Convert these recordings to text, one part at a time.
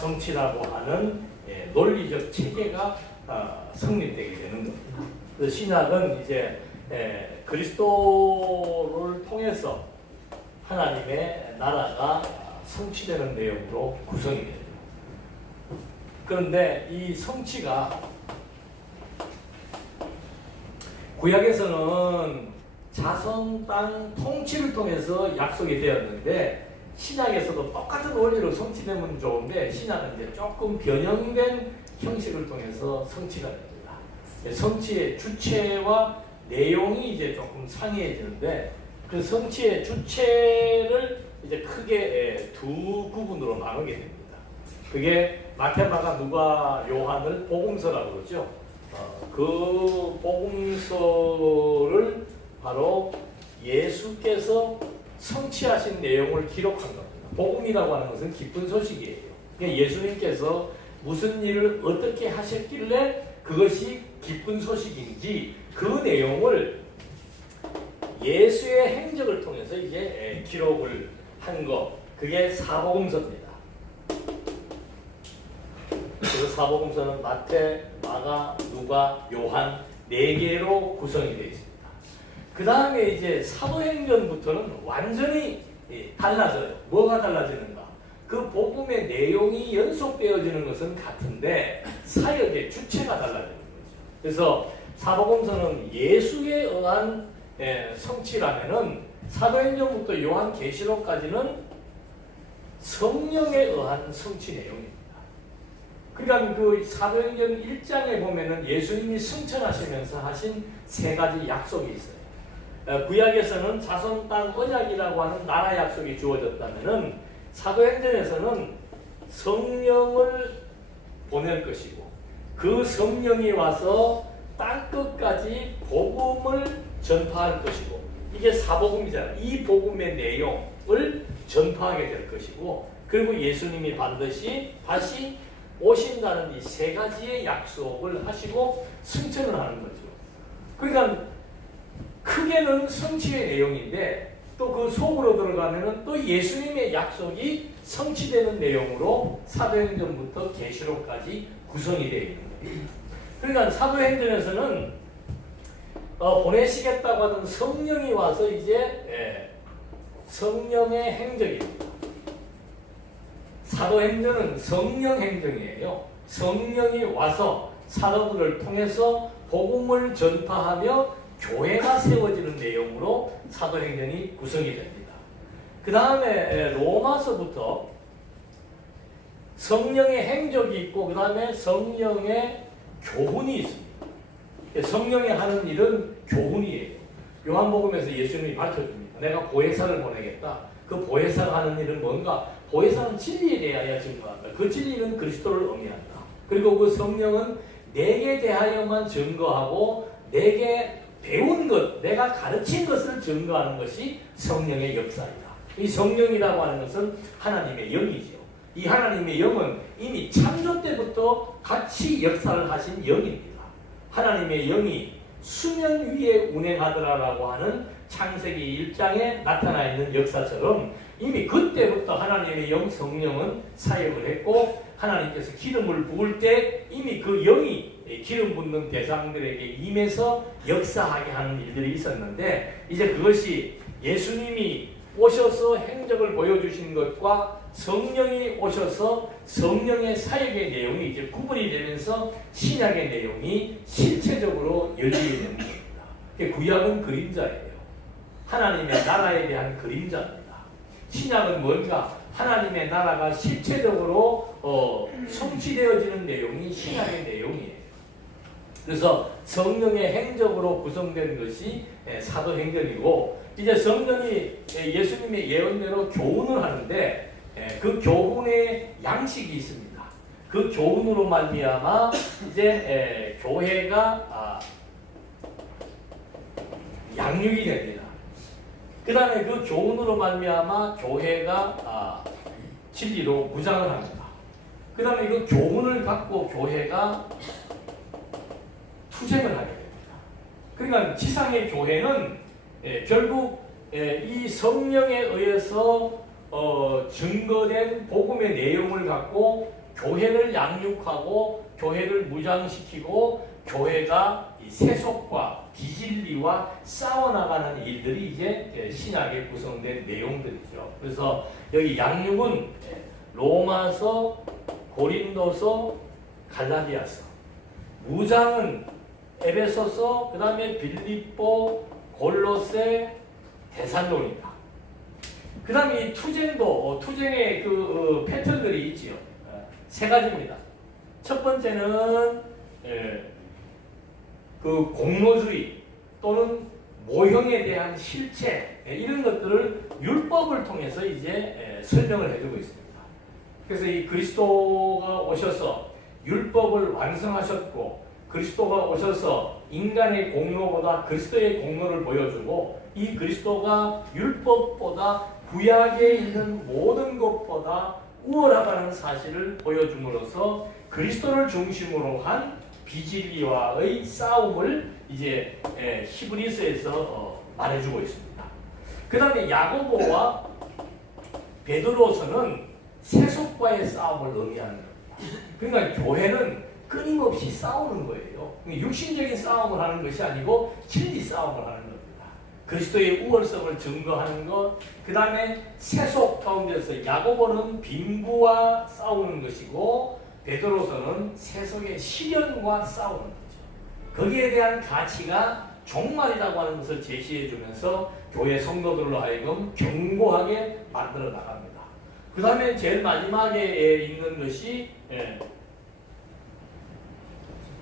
성취라고 하는 논리적 체계가 성립되게 되는 겁니다. 그래서 신약은 이제 그리스도를 통해서 하나님의 나라가 성취되는 내용으로 구성이 되죠. 그런데 이 성취가 구약에서는 자손 땅 통치를 통해서 약속이 되었는데 신약에서도 똑같은 원리로 성취되면 좋은데 신약은 이제 조금 변형된 형식을 통해서 성취가 됩니다. 성취의 주체와 내용이 이제 조금 상이해지는데 그 성취의 주체를 이제 크게 두 부분으로 나누게 됩니다. 그게 마태, 마가, 누가, 요한을 복음서라고 그러죠. 그 복음서를 바로 예수께서 성취하신 내용을 기록한 겁니다. 복음이라고 하는 것은 기쁜 소식이에요. 그러니까 예수님께서 무슨 일을 어떻게 하셨길래 그것이 기쁜 소식인지 그 내용을 예수의 행적을 통해서 이제 기록을 한 것, 그게 사복음서입니다. 그래서 사복음서는 마태, 마가, 누가, 요한 4개로 구성이 되어 있습니다. 그 다음에 이제 사도행전부터는 완전히 달라져요. 뭐가 달라지는가? 그 복음의 내용이 연속되어지는 것은 같은데 사역의 주체가 달라지는 거죠. 그래서 사복음서는 예수에 의한 성취라면은 사도행전부터 요한계시록까지는 성령에 의한 성취 내용입니다. 그러니까 그 사도행전 1장에 보면은 예수님이 승천하시면서 하신 3가지 약속이 있어요. 구약에서는 자손 땅 언약이라고 하는 나라 약속이 주어졌다면은 사도행전에서는 성령을 보낼 것이고 그 성령이 와서 땅 끝까지 복음을 전파할 것이고 이게 사복음이잖아요. 이 복음의 내용을 전파하게 될 것이고 그리고 예수님이 반드시 다시 오신다는 이 3가지의 약속을 하시고 승천을 하는 거죠. 그러니까 크게는 성취의 내용인데 또 그 속으로 들어가면은 또 예수님의 약속이 성취되는 내용으로 사도행전부터 계시록까지 구성이 되어 있는 거예요. 그러니까 사도행전에서는 보내시겠다고 하는 성령이 와서 이제 성령의 행적입니다. 사도행전은 성령 행정이에요. 성령이 와서 사도들을 통해서 복음을 전파하며 교회가 세워지는 내용으로 사도행전이 구성이 됩니다. 그 다음에 로마서부터 성령의 행적이 있고 그 다음에 성령의 교훈이 있습니다. 성령이 하는 일은 교훈이에요. 요한복음에서 예수님이 밝혀줍니다. 내가 보혜사를 보내겠다. 그 보혜사가 하는 일은 뭔가? 보혜사는 진리에 대하여 증거한다. 그 진리는 그리스도를 의미한다. 그리고 그 성령은 내게 대하여만 증거하고 내게 배운 것, 내가 가르친 것을 증거하는 것이 성령의 역사이다. 이 성령이라고 하는 것은 하나님의 영이죠. 이 하나님의 영은 이미 창조 때부터 같이 역사를 하신 영입니다. 하나님의 영이 수면 위에 운행하더라라고 하는 창세기 1장에 나타나 있는 역사처럼 이미 그때부터 하나님의 영 성령은 사역을 했고 하나님께서 기름을 부을 때 이미 그 영이 기름 붓는 대상들에게 임해서 역사하게 하는 일들이 있었는데 이제 그것이 예수님이 오셔서 행적을 보여주신 것과 성령이 오셔서 성령의 사역의 내용이 이제 구분이 되면서 신약의 내용이 실체적으로 열리게 되는 겁니다. 구약은 그림자예요. 하나님의 나라에 대한 그림자입니다. 신약은 뭔가 하나님의 나라가 실체적으로 성취되어지는 내용이 신약의 내용이에요. 그래서 성령의 행적으로 구성된 것이 사도행전이고 이제 성령이 예수님의 예언대로 교훈을 하는데 그 교훈의 양식이 있습니다. 그 교훈으로 말미암아 이제 교회가 양육이 됩니다. 그 다음에 그 교훈으로 말미암아 교회가 진리로 무장을 합니다. 그 다음에 그 교훈을 갖고 교회가 투쟁을 하게 됩니다. 그러니까 지상의 교회는 결국 이 성령에 의해서 증거된 복음의 내용을 갖고 교회를 양육하고 교회를 무장시키고 교회가 이 세속과 비진리와 싸워나가는 일들이 이제 신약에 구성된 내용들이죠. 그래서 여기 양육은 로마서, 고린도서, 갈라디아서, 무장은 에베소서, 그 다음에 빌립보, 골로새, 데살로니가. 그 다음에 이 투쟁의 그 패턴들이 있지요. 세 가지입니다. 첫 번째는 그 공로주의 또는 모형에 대한 실체, 이런 것들을 율법을 통해서 이제 설명을 해주고 있습니다. 그래서 이 그리스도가 오셔서 율법을 완성하셨고, 그리스도가 오셔서 인간의 공로보다 그리스도의 공로를 보여주고, 이 그리스도가 율법보다 구약에 있는 모든 것보다 우월하다는 사실을 보여줌으로써 그리스도를 중심으로 한 비진리와의 싸움을 이제 히브리서에서 말해주고 있습니다. 그 다음에 야고보와 베드로서는 세속과의 싸움을 의미하는 겁니다. 그러니까 교회는 끊임없이 싸우는 거예요. 육신적인 싸움을 하는 것이 아니고 진리 싸움을 하는 겁니다. 그리스도의 우월성을 증거하는 것, 그 다음에 세속 가운데서 야고보는 빈부와 싸우는 것이고, 베드로서는 세속의 시련과 싸우는 거죠. 거기에 대한 가치가 종말이라고 하는 것을 제시해 주면서 교회 성도들로 하여금 견고하게 만들어 나갑니다. 그 다음에 제일 마지막에 있는 것이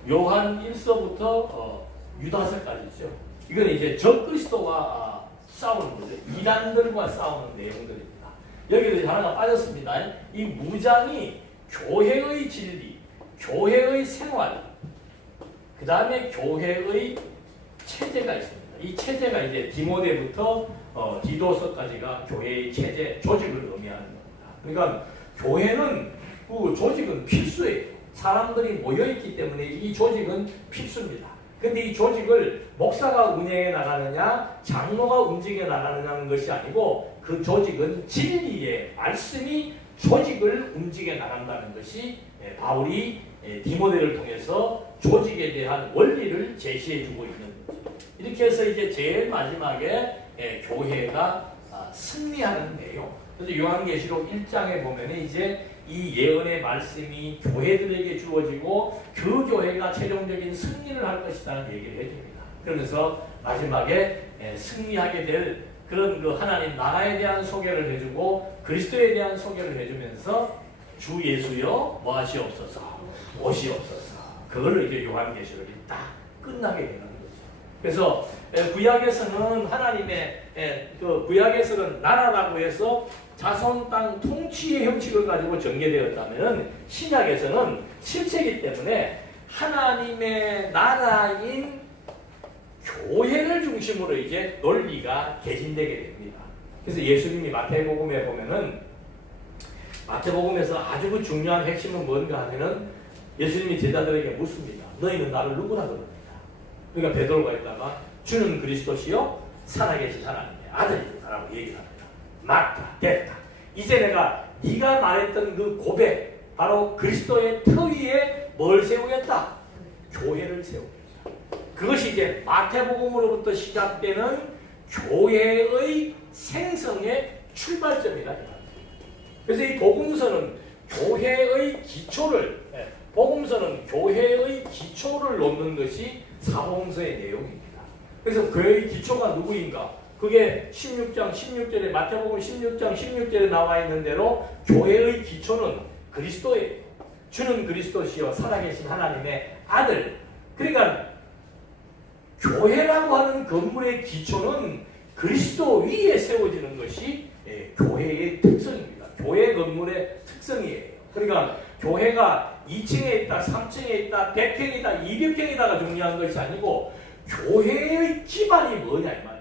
요한 1서부터 유다서까지죠. 이건 이제 적그리스도와 싸우는 거죠. 이단들과 싸우는 내용들입니다. 여기도 하나가 빠졌습니다. 이 무장이 교회의 진리, 교회의 생활, 그 다음에 교회의 체제가 있습니다. 이 체제가 이제 디모데부터 디도서까지가 교회의 체제, 조직을 의미하는 겁니다. 그러니까 교회는 그 조직은 필수예요. 사람들이 모여있기 때문에 이 조직은 필수입니다. 근데 이 조직을 목사가 운영해 나가느냐, 장로가 움직여 나가느냐는 것이 아니고, 그 조직은 진리의 말씀이 조직을 움직여 나간다는 것이 바울이 디모데를 통해서 조직에 대한 원리를 제시해 주고 있는 거죠. 이렇게 해서 이제 제일 마지막에 교회가 승리하는 내용. 그래서 요한계시록 1장에 보면 이제 이 예언의 말씀이 교회들에게 주어지고 그 교회가 최종적인 승리를 할 것이라는 얘기를 해줍니다. 그러면서 마지막에 승리하게 될 그런 그 하나님 나라에 대한 소개를 해주고 그리스도에 대한 소개를 해주면서 주 예수여 뭐 하시옵소서, 오시옵소서. 그걸로 이제 요한계시록이 딱 끝나게 되는 거죠. 그래서 구약에서는 하나님의 그 구약에서는 나라라고 해서 자손 땅 통치의 형식을 가지고 전개되었다면 신약에서는 실체이기 때문에 하나님의 나라인 교회를 중심으로 이제 논리가 개진되게 됩니다. 그래서 예수님이 마태복음에 보면은 마태복음에서 아주 그 중요한 핵심은 뭔가 하면은 예수님이 제자들에게 묻습니다. 너희는 나를 누구라 그럽니다. 그러니까 베드로가 있다가 주는 그리스도시요 살아계신 하나님의 아들이라고 얘기를 합니다. 맞다, 됐다. 이제 내가 네가 말했던 그 고백, 바로 그리스도의 터 위에 뭘 세우겠다? 교회를 세우겠다. 그것이 이제 마태복음으로부터 시작되는 교회의 생성의 출발점이다. 그래서 이 복음서는 교회의 기초를, 복음서는 교회의 기초를 놓는 것이 사복음서의 내용입니다. 그래서 교회의 기초가 누구인가? 그게 16장 16절에 마태복음 16장 16절에 나와 있는 대로 교회의 기초는 그리스도예요. 주는 그리스도시요 살아계신 하나님의 아들. 그러니까 교회라고 하는 건물의 기초는 그리스도 위에 세워지는 것이 교회의 특성입니다. 교회 건물의 특성이에요. 그러니까 교회가 2층에 있다, 3층에 있다, 100평이다, 200평이다가 중요한 것이 아니고 교회의 기반이 뭐냐 이 말입니다.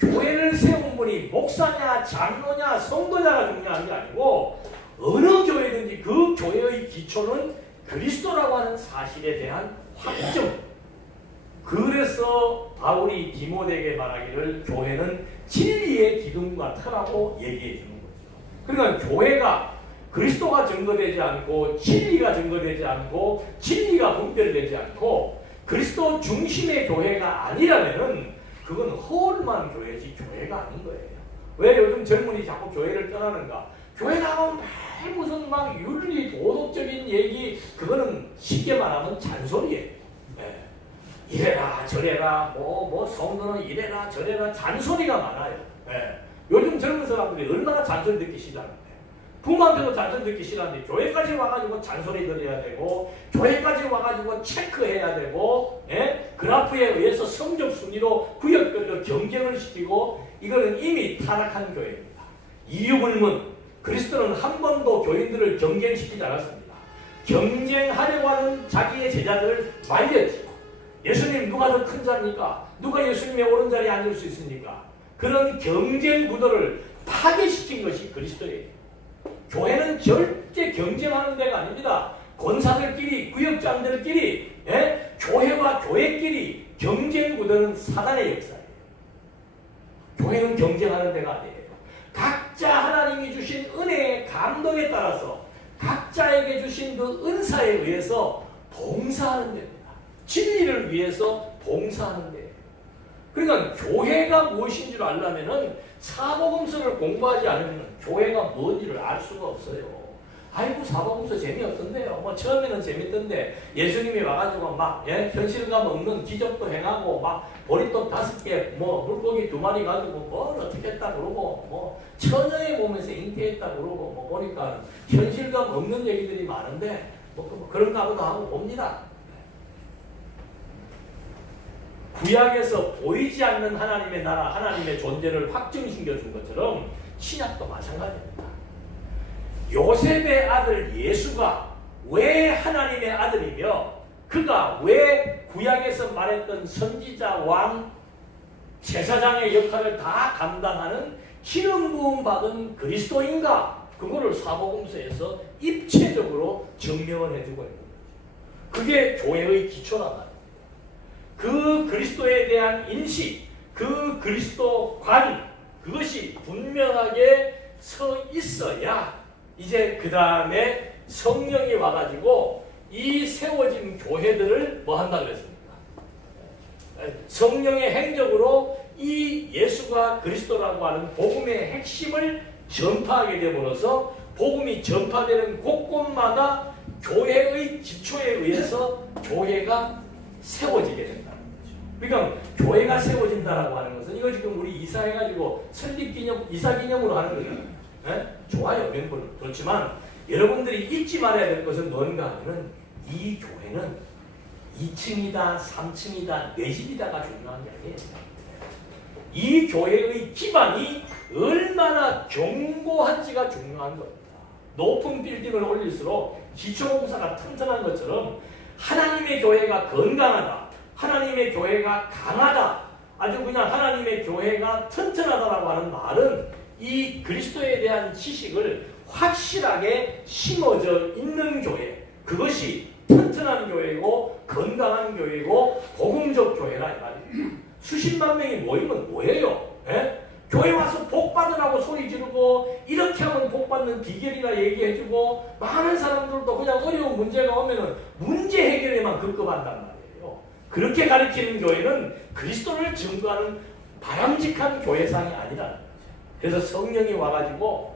교회를 세운 분이 목사냐, 장로냐, 성도냐가 중요한 게 아니고 어느 교회든지 그 교회의 기초는 그리스도라고 하는 사실에 대한 확정. 그래서 바울이 디모데에게 말하기를 교회는 진리의 기둥과 터라고 얘기해 주는 거죠. 그러니까 교회가 그리스도가 증거되지 않고 진리가 증거되지 않고 진리가 분별되지 않고 그리스도 중심의 교회가 아니라면은 그건 허울만 교회지 교회가 아닌 거예요. 왜 요즘 젊은이 자꾸 교회를 떠나는가? 교회 나가면 막 무슨 막 윤리 도덕적인 얘기, 그거는 쉽게 말하면 잔소리예요. 네. 이래라 저래라 뭐 성도는 이래라 저래라 잔소리가 많아요. 네. 요즘 젊은 사람들이 얼마나 잔소리 듣기 싫어하는데, 부모한테도 잔소리 듣기 싫어하는데 교회까지 와가지고 잔소리 들어야 되고 교회까지 와가지고 체크해야 되고, 예? 그래프에 의해서 성적 순위로 구역별로 경쟁을 시키고, 이거는 이미 타락한 교회입니다. 이유불문. 그리스도는 한 번도 교인들을 경쟁시키지 않았습니다. 경쟁하려고 하는 자기의 제자들을 말렸죠. 예수님 누가 더 큰 자입니까? 누가 예수님의 오른자리에 앉을 수 있습니까? 그런 경쟁 구도를 파괴시킨 것이 그리스도예요. 교회는 절대 경쟁하는 데가 아닙니다. 권사들끼리, 구역장들끼리, 예? 교회와 교회끼리 경쟁 구도는 사단의 역사예요. 교회는 경쟁하는 데가 아니에요. 각자 하나님이 주신 은혜의 감동에 따라서 각자에게 주신 그 은사에 의해서 봉사하는 데입니다. 진리를 위해서 봉사하는 데예요. 그러니까 교회가 무엇인 줄 알려면은 사복음서를 공부하지 않으면 교회가 뭔지를 알 수가 없어요. 아이고 사복음서 재미없던데요. 뭐 처음에는 재밌던데 예수님이 와가지고 막 현실감 없는 기적도 행하고 막 보리떡 5개 뭐 물고기 2마리 가지고 뭘 어떻게 했다 그러고 뭐 처녀에 보면서 잉태했다 그러고 뭐 보니까 현실감 없는 얘기들이 많은데 뭐 그런가 보다 하고 봅니다. 구약에서 보이지 않는 하나님의 나라, 하나님의 존재를 확증시켜준 것처럼 신약도 마찬가지입니다. 요셉의 아들 예수가 왜 하나님의 아들이며 그가 왜 구약에서 말했던 선지자, 왕, 제사장의 역할을 다 감당하는 기름 부음 받은 그리스도인가? 그거를 사복음서에서 입체적으로 증명을 해주고 있는 거죠. 그게 교회의 기초란 말이에요. 그 그리스도에 대한 인식, 그 그리스도관, 그것이 분명하게 서 있어야 이제 그 다음에 성령이 와가지고 이 세워진 교회들을 뭐 한다 그랬습니까? 성령의 행적으로 이 예수가 그리스도라고 하는 복음의 핵심을 전파하게 됨으로써 복음이 전파되는 곳곳마다 교회의 기초에 의해서 교회가 세워지게 된다는 거죠. 그러니까 교회가 세워진다라고 하는 것은 이거 지금 우리 이사해가지고 설립기념, 이사기념으로 하는 거잖아요. 좋아요, 멤버는. 그렇지만 여러분들이 잊지 말아야 될 것은 뭔가 하면은 이 교회는 2층이다, 3층이다, 내 집이다가 중요한 게 아니에요. 이 교회의 기반이 얼마나 견고한지가 중요한 겁니다. 높은 빌딩을 올릴수록 기초공사가 튼튼한 것처럼 하나님의 교회가 건강하다, 하나님의 교회가 강하다, 아주 그냥 하나님의 교회가 튼튼하다라고 하는 말은 이 그리스도에 대한 지식을 확실하게 심어져 있는 교회, 그것이 튼튼한 교회고 건강한 교회고 복음적 교회라 이 말이에요. 수십만 명이 모이면 뭐예요? 예? 교회 와서 복 받으라고 소리 지르고 이렇게 하면 복 받는 비결이나 얘기해주고 많은 사람들도 그냥 어려운 문제가 오면은 문제 해결에만 급급한단 말이에요. 그렇게 가르치는 교회는 그리스도를 증거하는 바람직한 교회상이 아니라는 거죠. 그래서 성령이 와가지고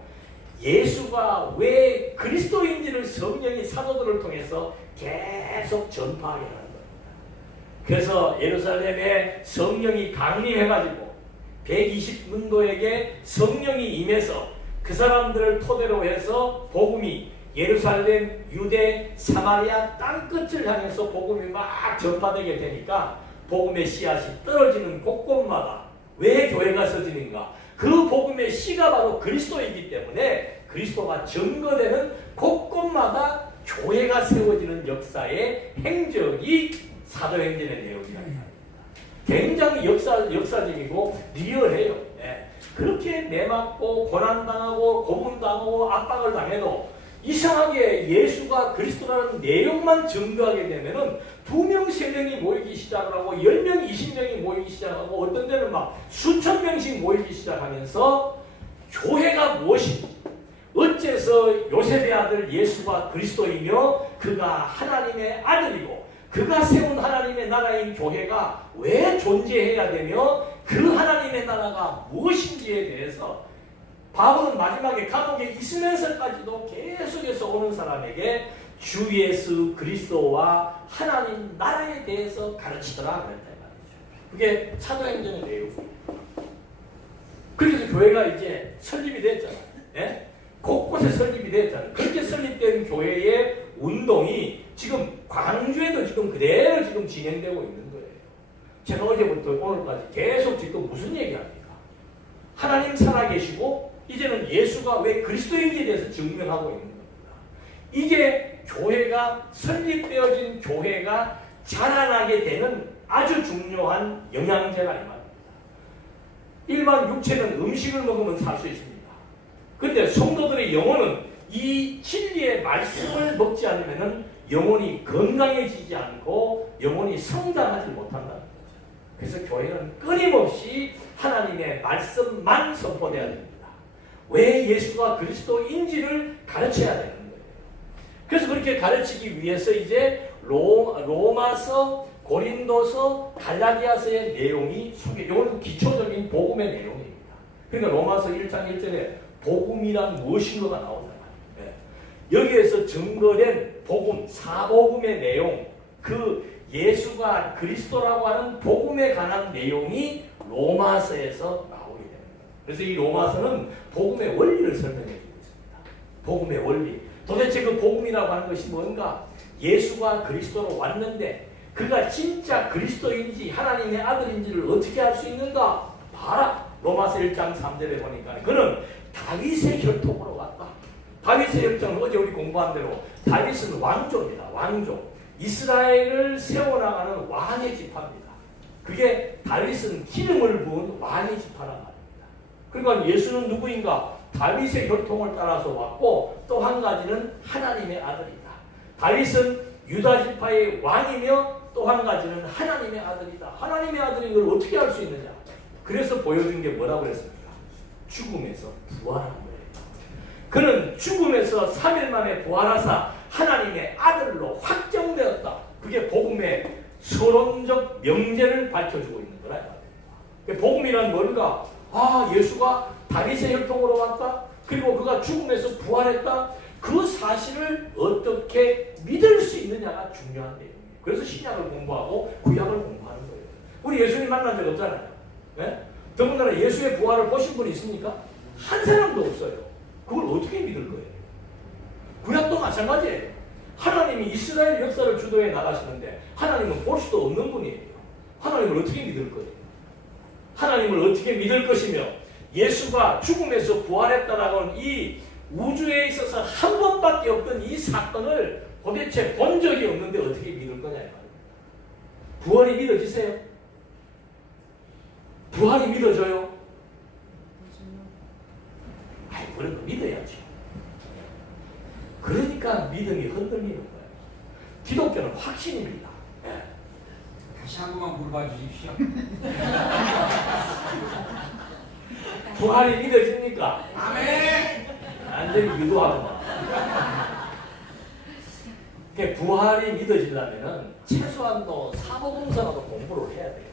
예수가 왜 그리스도인지를 성령이 사도들을 통해서 계속 전파하게 하는 겁니다. 그래서 예루살렘에 성령이 강림해가지고 120문도에게 성령이 임해서 그 사람들을 토대로 해서 복음이 예루살렘, 유대, 사마리아 땅끝을 향해서 복음이 막 전파되게 되니까 복음의 씨앗이 떨어지는 곳곳마다 왜 교회가 서지는가? 그 복음의 씨가 바로 그리스도이기 때문에 그리스도가 증거되는 곳곳마다 교회가 세워지는 역사의 행적이 사도행전의 내용이라는 말입니다. 굉장히 역사적이고 리얼해요. 예. 그렇게 내맞고 고난당하고 고문당하고 압박을 당해도 이상하게 예수가 그리스도라는 내용만 증거하게 되면은 2명, 3명이 모이기 시작하고 10명, 20명이 모이기 시작하고 어떤 데는 막 수천 명씩 모이기 시작하면서 교회가 무엇인지, 어째서 요셉의 아들 예수가 그리스도이며 그가 하나님의 아들이고 그가 세운 하나님의 나라인 교회가 왜 존재해야 되며 그 하나님의 나라가 무엇인지에 대해서 바울은 마지막에 감옥에 있으면서까지도 계속해서 오는 사람에게 주 예수 그리스도와 하나님 나라에 대해서 가르치더라 그랬다 말이죠. 그게 사도행전의 내용이에요. 그래서 교회가 이제 설립이 됐잖아요. 예? 곳곳에 설립이 됐잖아요. 그렇게 설립된 교회의 운동이 지금 광주에도 지금 그대로 지금 진행되고 있는 거예요. 제가 어제부터 오늘까지 계속 지금 무슨 얘기합니까? 하나님 살아계시고 이제는 예수가 왜 그리스도인지에 대해서 증명하고 있는 겁니다. 이게 교회가 설립되어진 교회가 자라나게 되는 아주 중요한 영양제가 이 말입니다. 일반 육체는 음식을 먹으면 살 수 있습니다. 그런데 성도들의 영혼은 이 진리의 말씀을 먹지 않으면 영혼이 건강해지지 않고 영혼이 성장하지 못한다는 거죠. 그래서 교회는 끊임없이 하나님의 말씀만 선포돼야 됩니다. 왜 예수가 그리스도인지를 가르쳐야 되는 거예요. 그래서 그렇게 가르치기 위해서 이제 로마서, 고린도서, 갈라디아서의 내용이 이건 기초적인 복음의 내용입니다. 그러니까 로마서 1장 1절에 복음이란 무엇인가가 나오잖아요. 네. 여기에서 증거된 복음, 사복음의 내용, 그 예수가 그리스도라고 하는 복음에 관한 내용이 로마서에서 나오게 됩니다. 그래서 이 로마서는 복음의 원리를 설명해 주고 있습니다. 복음의 원리. 도대체 그 복음이라고 하는 것이 뭔가? 예수가 그리스도로 왔는데 그가 진짜 그리스도인지 하나님의 아들인지를 어떻게 알 수 있는가? 봐라. 로마서 1장 3절에 보니까 그는 다윗의 혈통으로 왔다. 다윗의 혈통은 어제 우리 공부한 대로 다윗은 왕조입니다. 왕조. 이스라엘을 세워나가는 왕의 지파입니다. 그게 다윗은 기름을 부은 왕의 지파란 말입니다. 그러니까 예수는 누구인가? 다윗의 혈통을 따라서 왔고 또 한 가지는 하나님의 아들이다. 다윗은 유다 지파의 왕이며 또 한 가지는 하나님의 아들이다. 하나님의 아들인 걸 어떻게 알 수 있느냐? 그래서 보여준 게 뭐라고 그랬습니까? 죽음에서 부활한 거예요. 그는 죽음에서 3일 만에 부활하사 하나님의 아들로 확정되었다. 그게 복음의 서론적 명제를 밝혀주고 있는 거라. 복음이란 뭔가? 아, 예수가 다윗의 혈통으로 왔다. 그리고 그가 죽음에서 부활했다. 그 사실을 어떻게 믿을 수 있느냐가 중요한 내용이에요. 그래서 신약을 공부하고 구약을 공부하는 거예요. 우리 예수님 만난 적 없잖아요. 네? 더군다나 예수의 부활을 보신 분이 있습니까? 한 사람도 없어요. 그걸 어떻게 믿을 거예요? 구약도 마찬가지예요. 하나님이 이스라엘 역사를 주도해 나가시는데 하나님은 볼 수도 없는 분이에요. 하나님을 어떻게 믿을 거예요? 하나님을 어떻게 믿을 것이며 예수가 죽음에서 부활했다라고 하는 이 우주에 있어서 한 번밖에 없던 이 사건을 도대체 본 적이 없는데 어떻게 믿을 거냐 이 말입니다. 부활이 믿어지세요? 부활이 믿어져요? 아이, 그런 거 믿어야죠. 그러니까 믿음이 흔들리는 거예요. 기독교는 확신입니다. 네. 다시 한 번만 물어봐 주십시오. 부활이 믿어집니까? 아멘. 완전히 유도하구만. 부활이 믿어지려면 최소한도 사복음서라도 공부를 해야 돼요.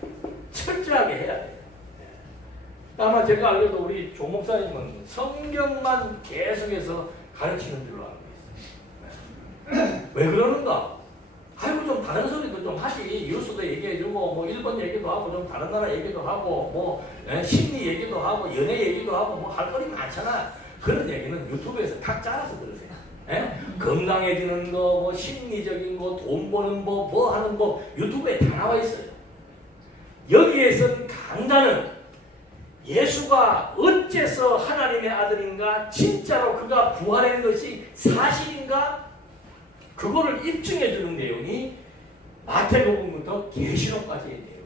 철저하게 해야 돼요. 아마 제가 알기로도 우리 조 목사님은 성경만 계속해서 가르치는 줄로 알고 있어요. 왜 그러는가? 아이고 좀 다른 소리도 좀 하지. 뉴스도 얘기해주고 뭐 일본 얘기도 하고 좀 다른 나라 얘기도 하고 뭐 심리 얘기도 하고 연애 얘기도 하고 뭐 할 거리 많잖아. 그런 얘기는 유튜브에서 각 잘라서 들으세요. 건강해지는 거, 뭐 심리적인 거, 돈 버는 거, 뭐 하는 거 유튜브에 다 나와 있어요. 여기에선 강단은 예수가 어째서 하나님의 아들인가? 진짜로 그가 부활한 것이 사실인가? 그거를 입증해 주는 내용이 마태복음부터 계시록까지의 내용이에요.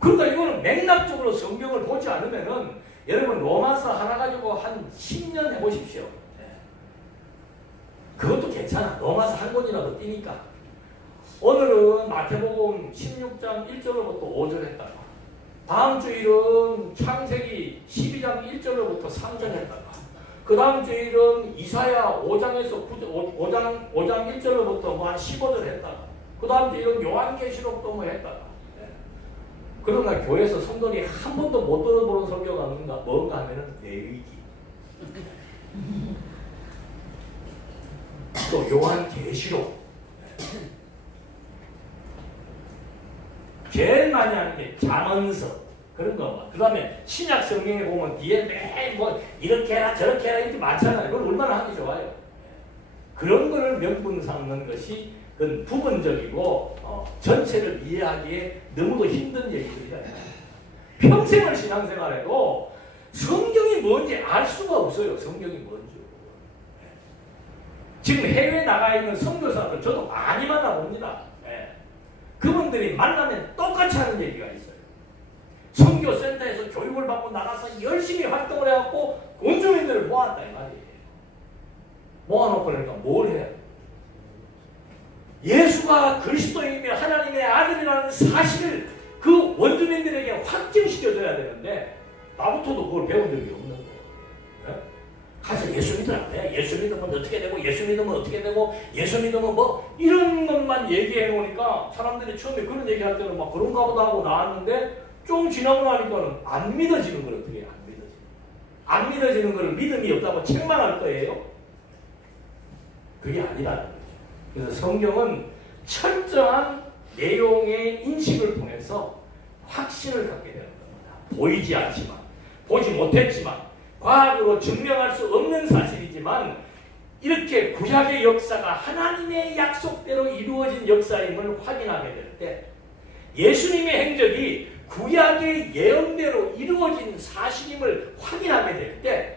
그러니까 이거는 맥락적으로 성경을 보지 않으면은 여러분 로마서 하나 가지고 한 10년 해보십시오. 그것도 괜찮아. 로마서 한 권이라도 띄니까. 오늘은 마태복음 16장 1절로부터 5절 했다가 다음 주일은 창세기 12장 1절로부터 3절 했다가 그 다음 주일은 이사야 5장에서 5장 1절로부터 뭐 한 15절 했다가, 그 다음 주일은 요한계시록도 뭐 했다가. 그러나 교회에서 성도들이 한 번도 못 들어보는 설교가 뭔가 하면은 내위기. 또 요한계시록. 제일 많이 하는 게 잠언서. 그런 거. 그 다음에 신약 성경에 보면 뒤에 매일 뭐 이렇게 해라 저렇게 해라 이렇게 많잖아요. 이걸 얼마나 하기 좋아요. 그런 거를 명분 삼는 것이 그건 부분적이고 전체를 이해하기에 너무도 힘든 얘기들이야. 평생을 신앙생활해도 성경이 뭔지 알 수가 없어요. 성경이 뭔지. 지금 해외에 나가 있는 선교사들 저도 많이 만나봅니다. 그분들이 만나면 똑같이 하는 얘기가 있어요. 선교센터에서 교육을 받고 나가서 열심히 활동을 해갖고 원주민들을 모았다 이 말이에요. 모아놓고 그러니까 뭘 해야 돼? 예수가 그리스도이며 하나님의 아들이라는 사실을 그 원주민들에게 확증시켜줘야 되는데 나부터도 그걸 배운 적이 없는 거예요. 네? 가서 예수 믿으라고 해. 예수 믿으면 어떻게 되고 예수 믿으면 어떻게 되고 예수 믿으면 뭐 이런 것만 얘기해 놓으니까 사람들이 처음에 그런 얘기할 때는 막 그런가 보다 하고 나왔는데 좀 지나고 나니까는 안 믿어지는 걸 어떻게 해? 안 믿어지는 걸 믿음이 없다고 책망할 거예요? 그게 아니라는 거죠. 그래서 성경은 철저한 내용의 인식을 통해서 확신을 갖게 되는 겁니다. 보이지 않지만, 보지 못했지만, 과학으로 증명할 수 없는 사실이지만 이렇게 구약의 역사가 하나님의 약속대로 이루어진 역사임을 확인하게 될 때 예수님의 행적이 구약의 예언대로 이루어진 사실임을 확인하게 될 때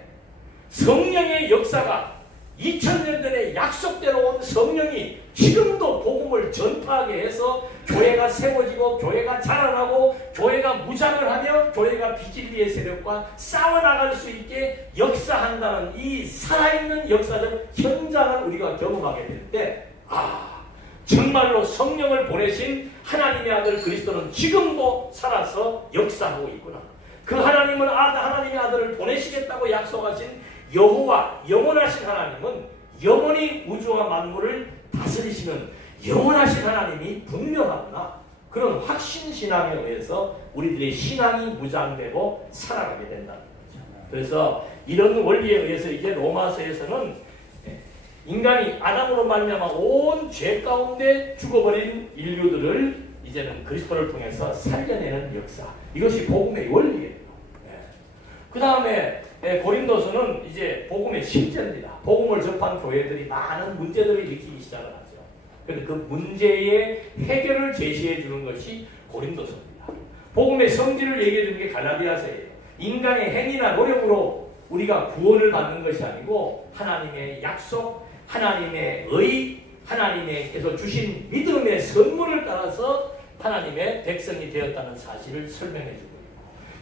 성령의 역사가 2000년 전에 약속대로 온 성령이 지금도 복음을 전파하게 해서 교회가 세워지고 교회가 자라나고 교회가 무장을 하며 교회가 비진리의 세력과 싸워나갈 수 있게 역사한다는 이 살아있는 역사적 현장을 우리가 경험하게 될 때 정말로 성령을 보내신 하나님의 아들 그리스도는 지금도 살아서 역사하고 있구나. 그 하나님은 하나님의 아들을 보내시겠다고 약속하신 여호와 영원하신 하나님은 영원히 우주와 만물을 다스리시는 영원하신 하나님이 분명하구나. 그런 확신신앙에 의해서 우리들의 신앙이 무장되고 살아가게 된다는 거죠. 그래서 이런 원리에 의해서 이제 로마서에서는 인간이 아담으로 말미암아 온 죄 가운데 죽어버린 인류들을 이제는 그리스도를 통해서 살려내는 역사. 이것이 복음의 원리예요. 그 다음에 고린도서는 이제 복음의 실제입니다. 복음을 접한 교회들이 많은 문제들을 일으키기 시작을 하죠. 그런데 그 문제의 해결을 제시해 주는 것이 고린도서입니다. 복음의 성질을 얘기해 주는 게 갈라디아서예요. 인간의 행위나 노력으로 우리가 구원을 받는 것이 아니고 하나님의 약속, 하나님의 의, 하나님께서 주신 믿음의 선물을 따라서 하나님의 백성이 되었다는 사실을 설명해 주고 있고,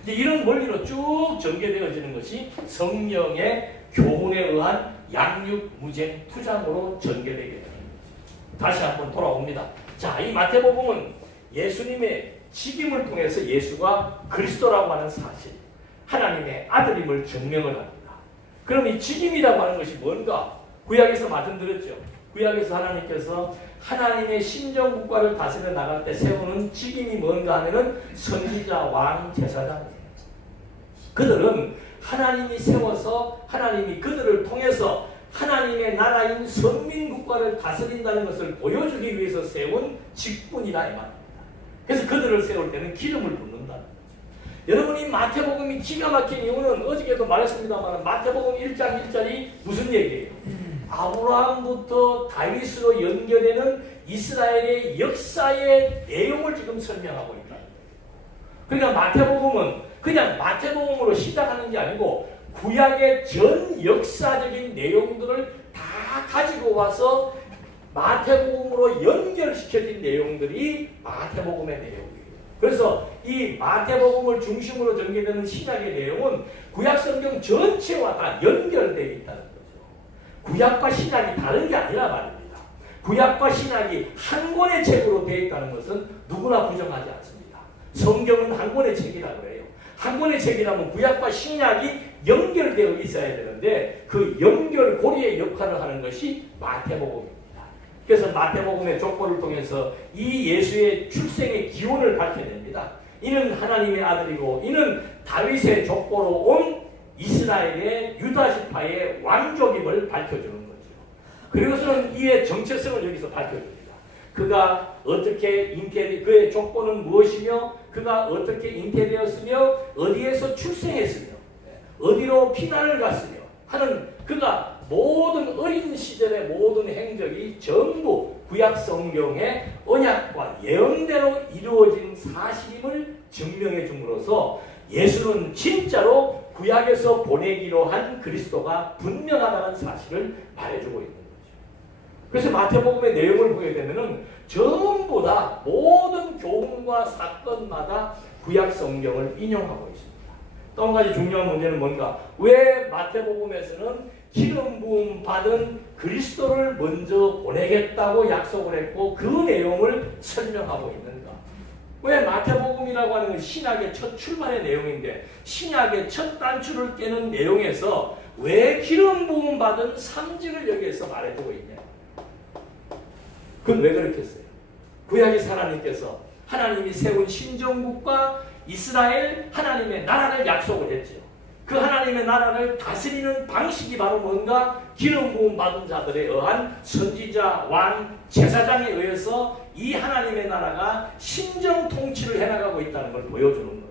이제 이런 원리로 쭉 전개되어지는 것이 성령의 교훈에 의한 양육무쟁 투장으로 전개되게 됩니다. 다시 한번 돌아옵니다. 자, 이 마태복음은 예수님의 직임을 통해서 예수가 그리스도라고 하는 사실, 하나님의 아들임을 증명을 합니다. 그럼 이 직임이라고 하는 것이 뭔가? 구약에서 말씀드렸죠. 구약에서 하나님께서 하나님의 신정국가를 다스려 나갈 때 세우는 직임이 뭔가 하면은 선지자, 왕, 제사장. 그들은 하나님이 세워서 하나님이 그들을 통해서 하나님의 나라인 선민국가를 다스린다는 것을 보여주기 위해서 세운 직분이다 이 말입니다. 그래서 그들을 세울 때는 기름을 붓는다는 거죠. 여러분이 마태복음이 기가 막힌 이유는 어저께도 말했습니다만 마태복음 1장 1절이 무슨 얘기예요? 아브라함부터 다윗으로 연결되는 이스라엘의 역사의 내용을 지금 설명하고 있다. 그러니까 마태복음은 그냥 마태복음으로 시작하는 게 아니고 구약의 전 역사적인 내용들을 다 가지고 와서 마태복음으로 연결시켜진 내용들이 마태복음의 내용이에요. 그래서 이 마태복음을 중심으로 전개되는 신약의 내용은 구약 성경 전체와 다 연결되어 있다는 거죠. 구약과 신약이 다른 게 아니라 말입니다. 구약과 신약이 한 권의 책으로 되어 있다는 것은 누구나 부정하지 않습니다. 성경은 한 권의 책이라고 해요. 한 권의 책이라면 구약과 신약이 연결되어 있어야 되는데 그 연결고리의 역할을 하는 것이 마태복음입니다. 그래서 마태복음의 족보를 통해서 이 예수의 출생의 기원을 밝혀냅니다. 이는 하나님의 아들이고 이는 다윗의 족보로 온 이스라엘의 유다 지파의 왕족임을 밝혀주는 거죠. 그리고서는 이의 정체성을 여기서 밝혀줍니다. 그가 어떻게 그의 족보는 무엇이며 그가 어떻게 잉태되었으며 어디에서 출생했으며 어디로 피난을 갔으며 하는 그가 모든 어린 시절의 모든 행적이 전부 구약 성경의 언약과 예언대로 이루어진 사실임을 증명해 줌으로써 예수는 진짜로 구약에서 보내기로 한 그리스도가 분명하다는 사실을 말해주고 있는 거죠. 그래서 마태복음의 내용을 보게 되면은 전부 다 모든 교훈과 사건마다 구약 성경을 인용하고 있습니다. 또 한 가지 중요한 문제는 뭔가? 왜 마태복음에서는 기름 부음 받은 그리스도를 먼저 보내겠다고 약속을 했고 그 내용을 설명하고 있는가? 왜 마태복음이라고 하는 건 신약의 첫 출발의 내용인데 신약의 첫 단추를 깨는 내용에서 왜 기름 부음 받은 삼직을 여기에서 말해주고 있냐? 그건 왜 그렇겠어요? 구약의 하나님께서 하나님이 세운 신정국과 이스라엘 하나님의 나라를 약속을 했죠. 그 하나님의 나라를 다스리는 방식이 바로 뭔가 기름 부음 받은 자들에 의한 선지자, 왕, 제사장에 의해서 이 하나님의 나라가 신정 통치를 해나가고 있다는 걸 보여주는 겁니다.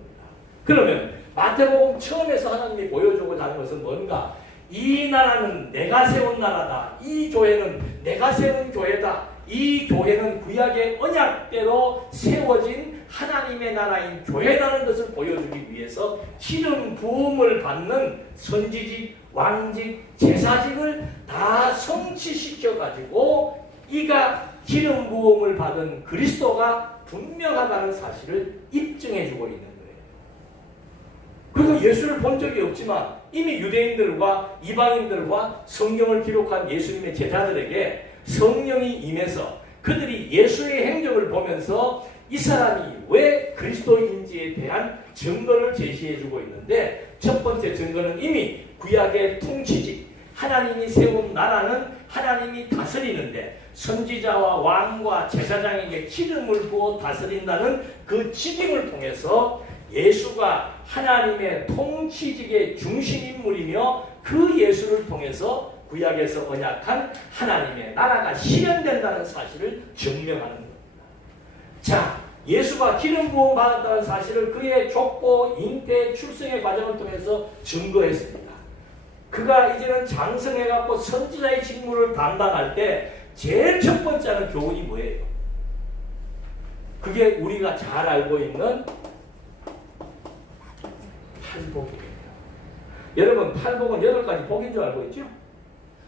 그러면 마태복음 처음에서 하나님이 보여주고자 하는 것은 뭔가 이 나라는 내가 세운 나라다. 이 교회는 내가 세운 교회다. 이 교회는 구약의 언약대로 세워진 하나님의 나라인 교회라는 것을 보여주기 위해서 기름 부음을 받는 선지직, 왕직, 제사직을 다 성취시켜가지고 이가 기름 부음을 받은 그리스도가 분명하다는 사실을 입증해주고 있는 거예요. 그리고 예수를 본 적이 없지만 이미 유대인들과 이방인들과 성경을 기록한 예수님의 제자들에게 성령이 임해서 그들이 예수의 행적을 보면서 이 사람이 왜 그리스도인지에 대한 증거를 제시해주고 있는데 첫 번째 증거는 이미 구약의 통치직, 하나님이 세운 나라는 하나님이 다스리는데 선지자와 왕과 제사장에게 기름을 부어 다스린다는 그 직임을 통해서 예수가 하나님의 통치직의 중심인물이며 그 예수를 통해서 구약에서 언약한 하나님의 나라가 실현된다는 사실을 증명하는 겁니다. 자, 예수가 기름 부음 받았다는 사실을 그의 족보, 잉태, 출생의 과정을 통해서 증거했습니다. 그가 이제는 장성해갖고 선지자의 직무를 담당할 때 제일 첫 번째 하는 교훈이 뭐예요? 그게 우리가 잘 알고 있는 팔복입니다. 여러분, 팔복은 8가지 복인 줄 알고 있죠?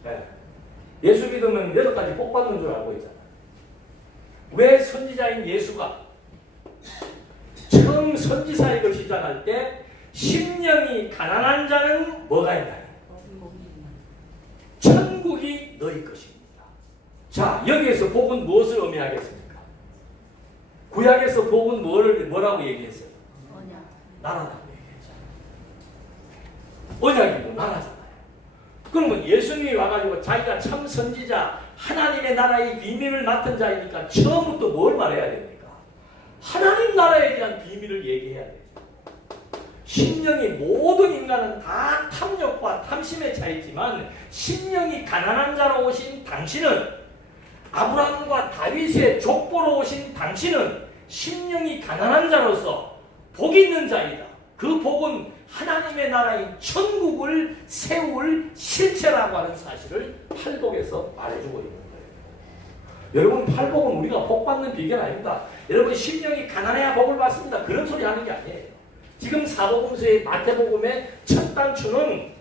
네. 예수 믿으면 8가지 복 받는 줄 알고 있잖아요. 왜 선지자인 예수가 처음 선지사역을 시작할 때 심령이 가난한 자는 뭐가 있나요? 천국이 너희 것입니다. 자, 여기에서 복은 무엇을 의미하겠습니까? 구약에서 복은 뭐라고 얘기했어요? 나라라고 얘기했잖아요. 언약이고 나라잖아요. 그러면 예수님이 와가지고 자기가 참 선지자, 하나님의 나라의 비밀을 맡은 자이니까 처음부터 뭘 말해야 됩니까? 하나님 나라에 대한 비밀을 얘기해야 되죠. 심령이 모든 인간은 다 탐욕과 탐심에 차있지만 심령이 가난한 자로 오신 당신은 아브라함과 다윗의 족보로 오신 당신은 심령이 가난한 자로서 복 있는 자이다. 그 복은 하나님의 나라인 천국을 세울 실체라고 하는 사실을 팔복에서 말해주고 있는 거예요. 여러분, 팔복은 우리가 복 받는 비결 아닙니다. 여러분, 심령이 가난해야 복을 받습니다. 그런 소리 하는 게 아니에요. 지금 사복음서의 마태복음의 첫 단추는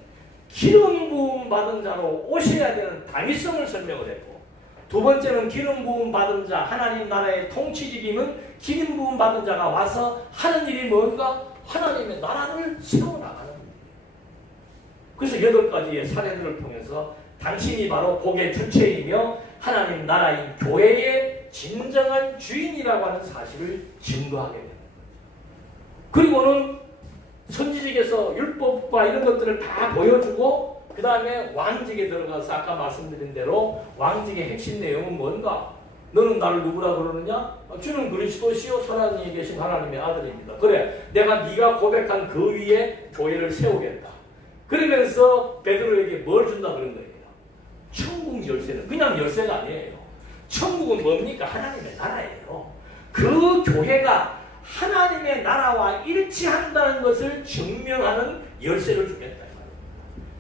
기름 부음 받은 자로 오셔야 되는 당위성을 설명을 했고, 두 번째는 기름 부음 받은 자, 하나님 나라의 통치직임은 기름 부음 받은 자가 와서 하는 일이 뭔가? 하나님의 나라를 세워나가는 거예요. 그래서 8가지의 사례들을 통해서 당신이 바로 복의 주체이며 하나님 나라인 교회의 진정한 주인이라고 하는 사실을 증거하게 됩니다. 그리고는 선지직에서 율법과 이런 것들을 다 보여주고 그 다음에 왕직에 들어가서 아까 말씀드린 대로 왕직의 핵심 내용은 뭔가? 너는 나를 누구라 그러느냐? 주는 그리스도시요 살아계신 계신 하나님의 아들입니다. 그래, 내가 네가 고백한 그 위에 교회를 세우겠다. 그러면서 베드로에게 뭘 준다 그런 거예요? 천국 열쇠는 그냥 열쇠가 아니에요. 천국은 뭡니까? 하나님의 나라예요. 그 교회가 하나님의 나라와 일치한다는 것을 증명하는 열쇠를 주겠다.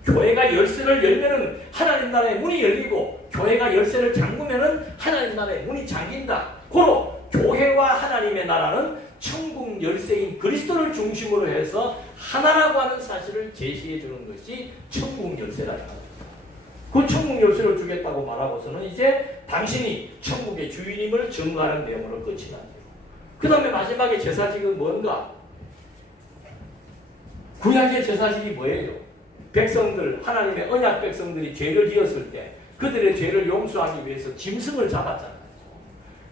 교회가 열쇠를 열면은 하나님 나라의 문이 열리고 교회가 열쇠를 잠그면은 하나님 나라의 문이 잠긴다. 고로 교회와 하나님의 나라는 천국 열쇠인 그리스도를 중심으로 해서 하나라고 하는 사실을 제시해 주는 것이 천국 열쇠라. 그 천국 열쇠를 주겠다고 말하고서는 이제 당신이 천국의 주인임을 증거하는 내용으로 끝이 나요. 그 다음에 마지막에 제사직은 뭔가? 구약의 제사직이 뭐예요? 백성들, 하나님의 언약 백성들이 죄를 지었을 때 그들의 죄를 용서하기 위해서 짐승을 잡았잖아요.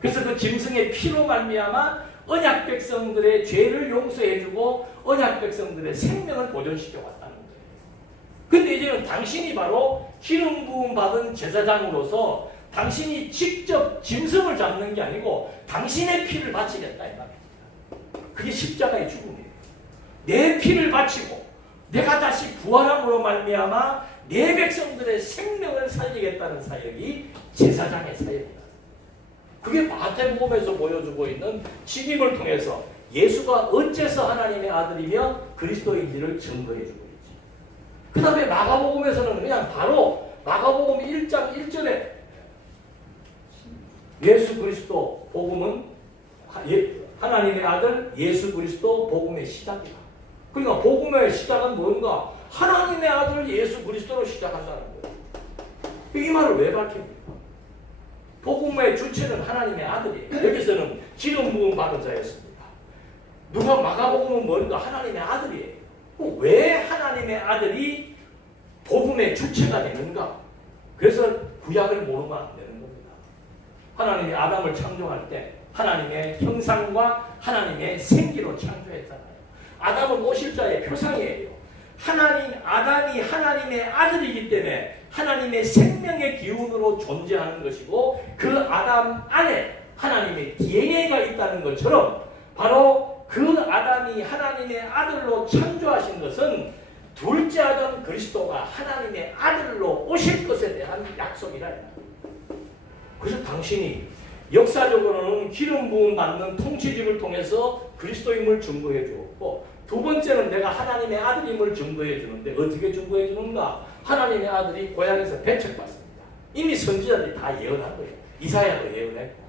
그래서 그 짐승의 피로 말미암아 언약 백성들의 죄를 용서해주고 언약 백성들의 생명을 보존시켜 왔다는 거예요. 근데 이제는 당신이 바로 기름 부음 받은 제사장으로서 당신이 직접 짐승을 잡는 게 아니고 당신의 피를 바치겠다 이 말입니다. 그게 십자가의 죽음이에요. 내 피를 바치고 내가 다시 부활함으로 말미암아 내 백성들의 생명을 살리겠다는 사역이 제사장의 사역이다. 그게 마태복음에서 보여주고 있는 직임을 통해서 예수가 어째서 하나님의 아들이며 그리스도인지를 증거해 주고 있지. 그 다음에 마가복음에서는 그냥 바로 마가복음 1장 1절에 예수 그리스도 복음은 하나님의 아들 예수 그리스도 복음의 시작이다. 그러니까 복음의 시작은 뭔가? 하나님의 아들 예수 그리스도로 시작한다는 거예요. 이 말을 왜 밝힙니까? 복음의 주체는 하나님의 아들이에요. 여기서는 기름 부음 받은 자였습니다. 누가 마가복음은 뭔가? 하나님의 아들이에요. 왜 하나님의 아들이 복음의 주체가 되는가? 그래서 구약을 모르면 안 되는 겁니다. 하나님이 아담을 창조할 때 하나님의 형상과 하나님의 생기로 창조했잖아요. 아담은 오실자의 표상이에요. 아담이 하나님의 아들이기 때문에 하나님의 생명의 기운으로 존재하는 것이고 그 아담 안에 하나님의 DNA가 있다는 것처럼 바로 그 아담이 하나님의 아들로 창조하신 것은 둘째 아담 그리스도가 하나님의 아들로 오실 것에 대한 약속이라. 그래서 당신이 역사적으로는 기름 부음 받는 통치직을 통해서 그리스도임을 증거해 주었고, 두 번째는 내가 하나님의 아들임을 증거해 주는데 어떻게 증거해 주는가? 하나님의 아들이 고향에서 배척받습니다. 이미 선지자들이 다 예언한 거예요. 이사야도 예언했고.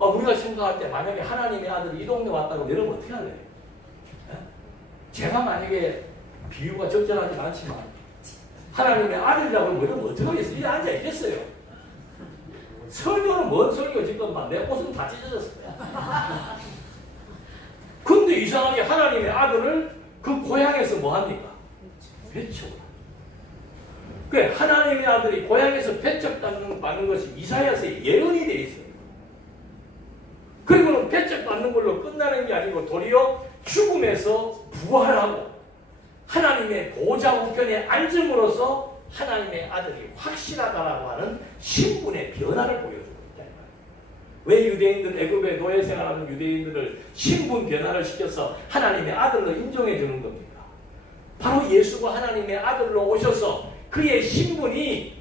우리가 생각할 때 만약에 하나님의 아들이 이 동네 왔다고 이러면 어떻게 할래요? 제가 만약에 비유가 적절하지 않지만 하나님의 아들이라고 이러면 어떻게 하겠어요? 이제 앉아 있겠어요. 설교는 뭔 설교 지금 내 옷은 다 찢어졌어요. 근데 이상하게 하나님의 아들을 그 고향에서 뭐 합니까? 배척. 그래, 하나님의 아들이 고향에서 배척받는 것이 이사야서에 예언이 되어 있어요. 그리고는 배척받는 걸로 끝나는 게 아니고 도리어 죽음에서 부활하고 하나님의 보좌 우편에 앉음으로써 하나님의 아들이 확실하다라고 하는 신분의 변화를 보여주고 있다. 왜 유대인들, 애굽의 노예 생활하는 유대인들을 신분 변화를 시켜서 하나님의 아들로 인정해 주는 겁니까? 바로 예수가 하나님의 아들로 오셔서 그의 신분이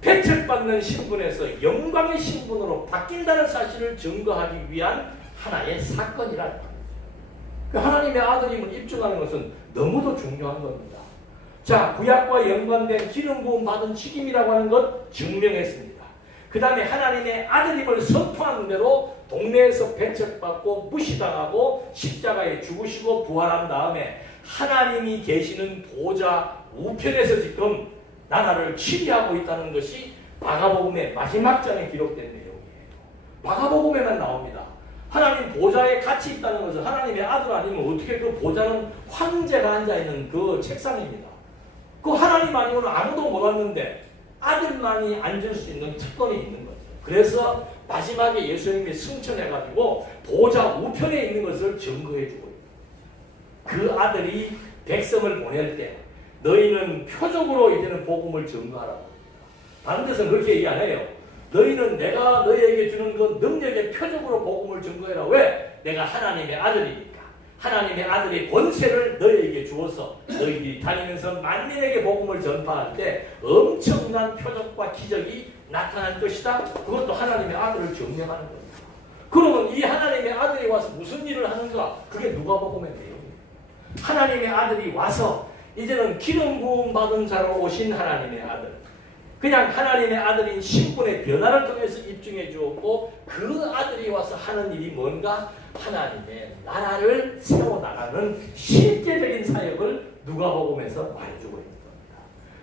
배척받는 신분에서 영광의 신분으로 바뀐다는 사실을 증거하기 위한 하나의 사건이라. 하나님의 아들임을 입증하는 것은 너무도 중요한 겁니다. 자, 구약과 연관된 기름 부음 받은 직임이라고 하는 것 증명했습니다. 그 다음에 하나님의 아들임을 선포하는 대로 동네에서 배척받고 무시당하고 십자가에 죽으시고 부활한 다음에 하나님이 계시는 보좌 우편에서 지금 나라를 치리하고 있다는 것이 마가복음의 마지막 장에 기록된 내용이에요. 마가복음에만 나옵니다. 하나님 보좌에 같이 있다는 것은 하나님의 아들 아니면 어떻게 그 보좌는 황제가 앉아있는 그 책상입니다. 그 하나님 아니고는 아무도 못 왔는데 아들만이 앉을 수 있는 특권이 있는 거죠. 그래서 마지막에 예수님이 승천해가지고 보좌 우편에 있는 것을 증거해 주고 있습니다. 그 아들이 백성을 보낼 때 너희는 표적으로 이제는 복음을 전가하라고. 다른 데서는 그렇게 얘기 안 해요. 너희는 내가 너희에게 주는 그 능력의 표적으로 복음을 전거해라. 왜? 내가 하나님의 아들이니까. 하나님의 아들의 권세를 너희에게 주어서 너희들이 다니면서 만민에게 복음을 전파할 때 엄청난 표적과 기적이 나타날 것이다. 그것도 하나님의 아들을 증명하는 겁니다. 그러면 이 하나님의 아들이 와서 무슨 일을 하는가? 그게 누가복음의 내용입니다. 하나님의 아들이 와서 이제는 기름 부음 받은 자로 오신 하나님의 아들, 그냥 하나님의 아들인 신분의 변화를 통해서 입증해 주었고, 그 아들이 와서 하는 일이 뭔가? 하나님의 나라를 세워나가는 실제적인 사역을 누가복음에서 말해주고 있는 겁니다.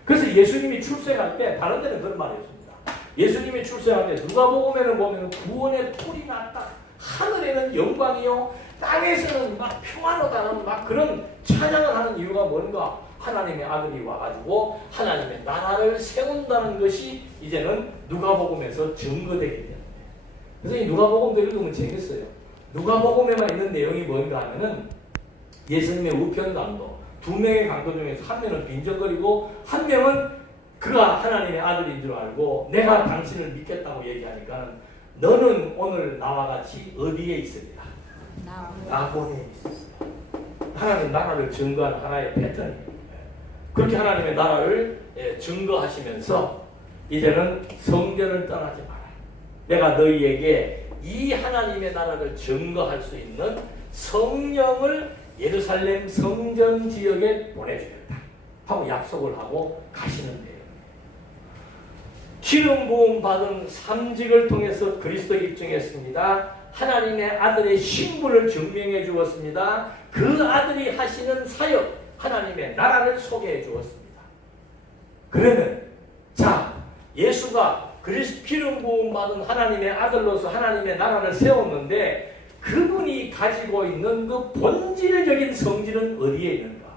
그래서 예수님이 출생할 때, 다른 데는 그런 말이었습니다. 예수님이 출생할 때 누가복음에는 보면 구원의 뿔이 났다, 하늘에는 영광이요 땅에서는 막 평안하다는 막 그런 찬양을 하는 이유가 뭔가? 하나님의 아들이 와가지고 하나님의 나라를 세운다는 것이 이제는 누가복음에서 증거되게 되는데, 그래서 이 누가복음도 읽으면 재밌어요. 누가복음에만 있는 내용이 뭔가 하면은 예수님의 우편 강도, 두 명의 강도 중에서 한 명은 빈정거리고 한 명은 그가 하나님의 아들인 줄 알고 내가 당신을 믿겠다고 얘기하니까 너는 오늘 나와 같이 어디에 있으리라? 낙원에 있었어요. 하나님 나라를 증거하는 하나의 패턴이에요. 그렇게 하나님의 나라를 증거하시면서 이제는 성전을 떠나지 마라. 내가 너희에게 이 하나님의 나라를 증거할 수 있는 성령을 예루살렘 성전 지역에 보내주겠다 하고 약속을 하고 가시는 데요. 기름 부음 받은 삼직을 통해서 그리스도를 입증했습니다. 하나님의 아들의 신분을 증명해 주었습니다. 그 아들이 하시는 사역, 하나님의 나라를 소개해 주었습니다. 그러면 자, 예수가 기름 부음 받은 하나님의 아들로서 하나님의 나라를 세웠는데 그분이 가지고 있는 그 본질적인 성질은 어디에 있는가?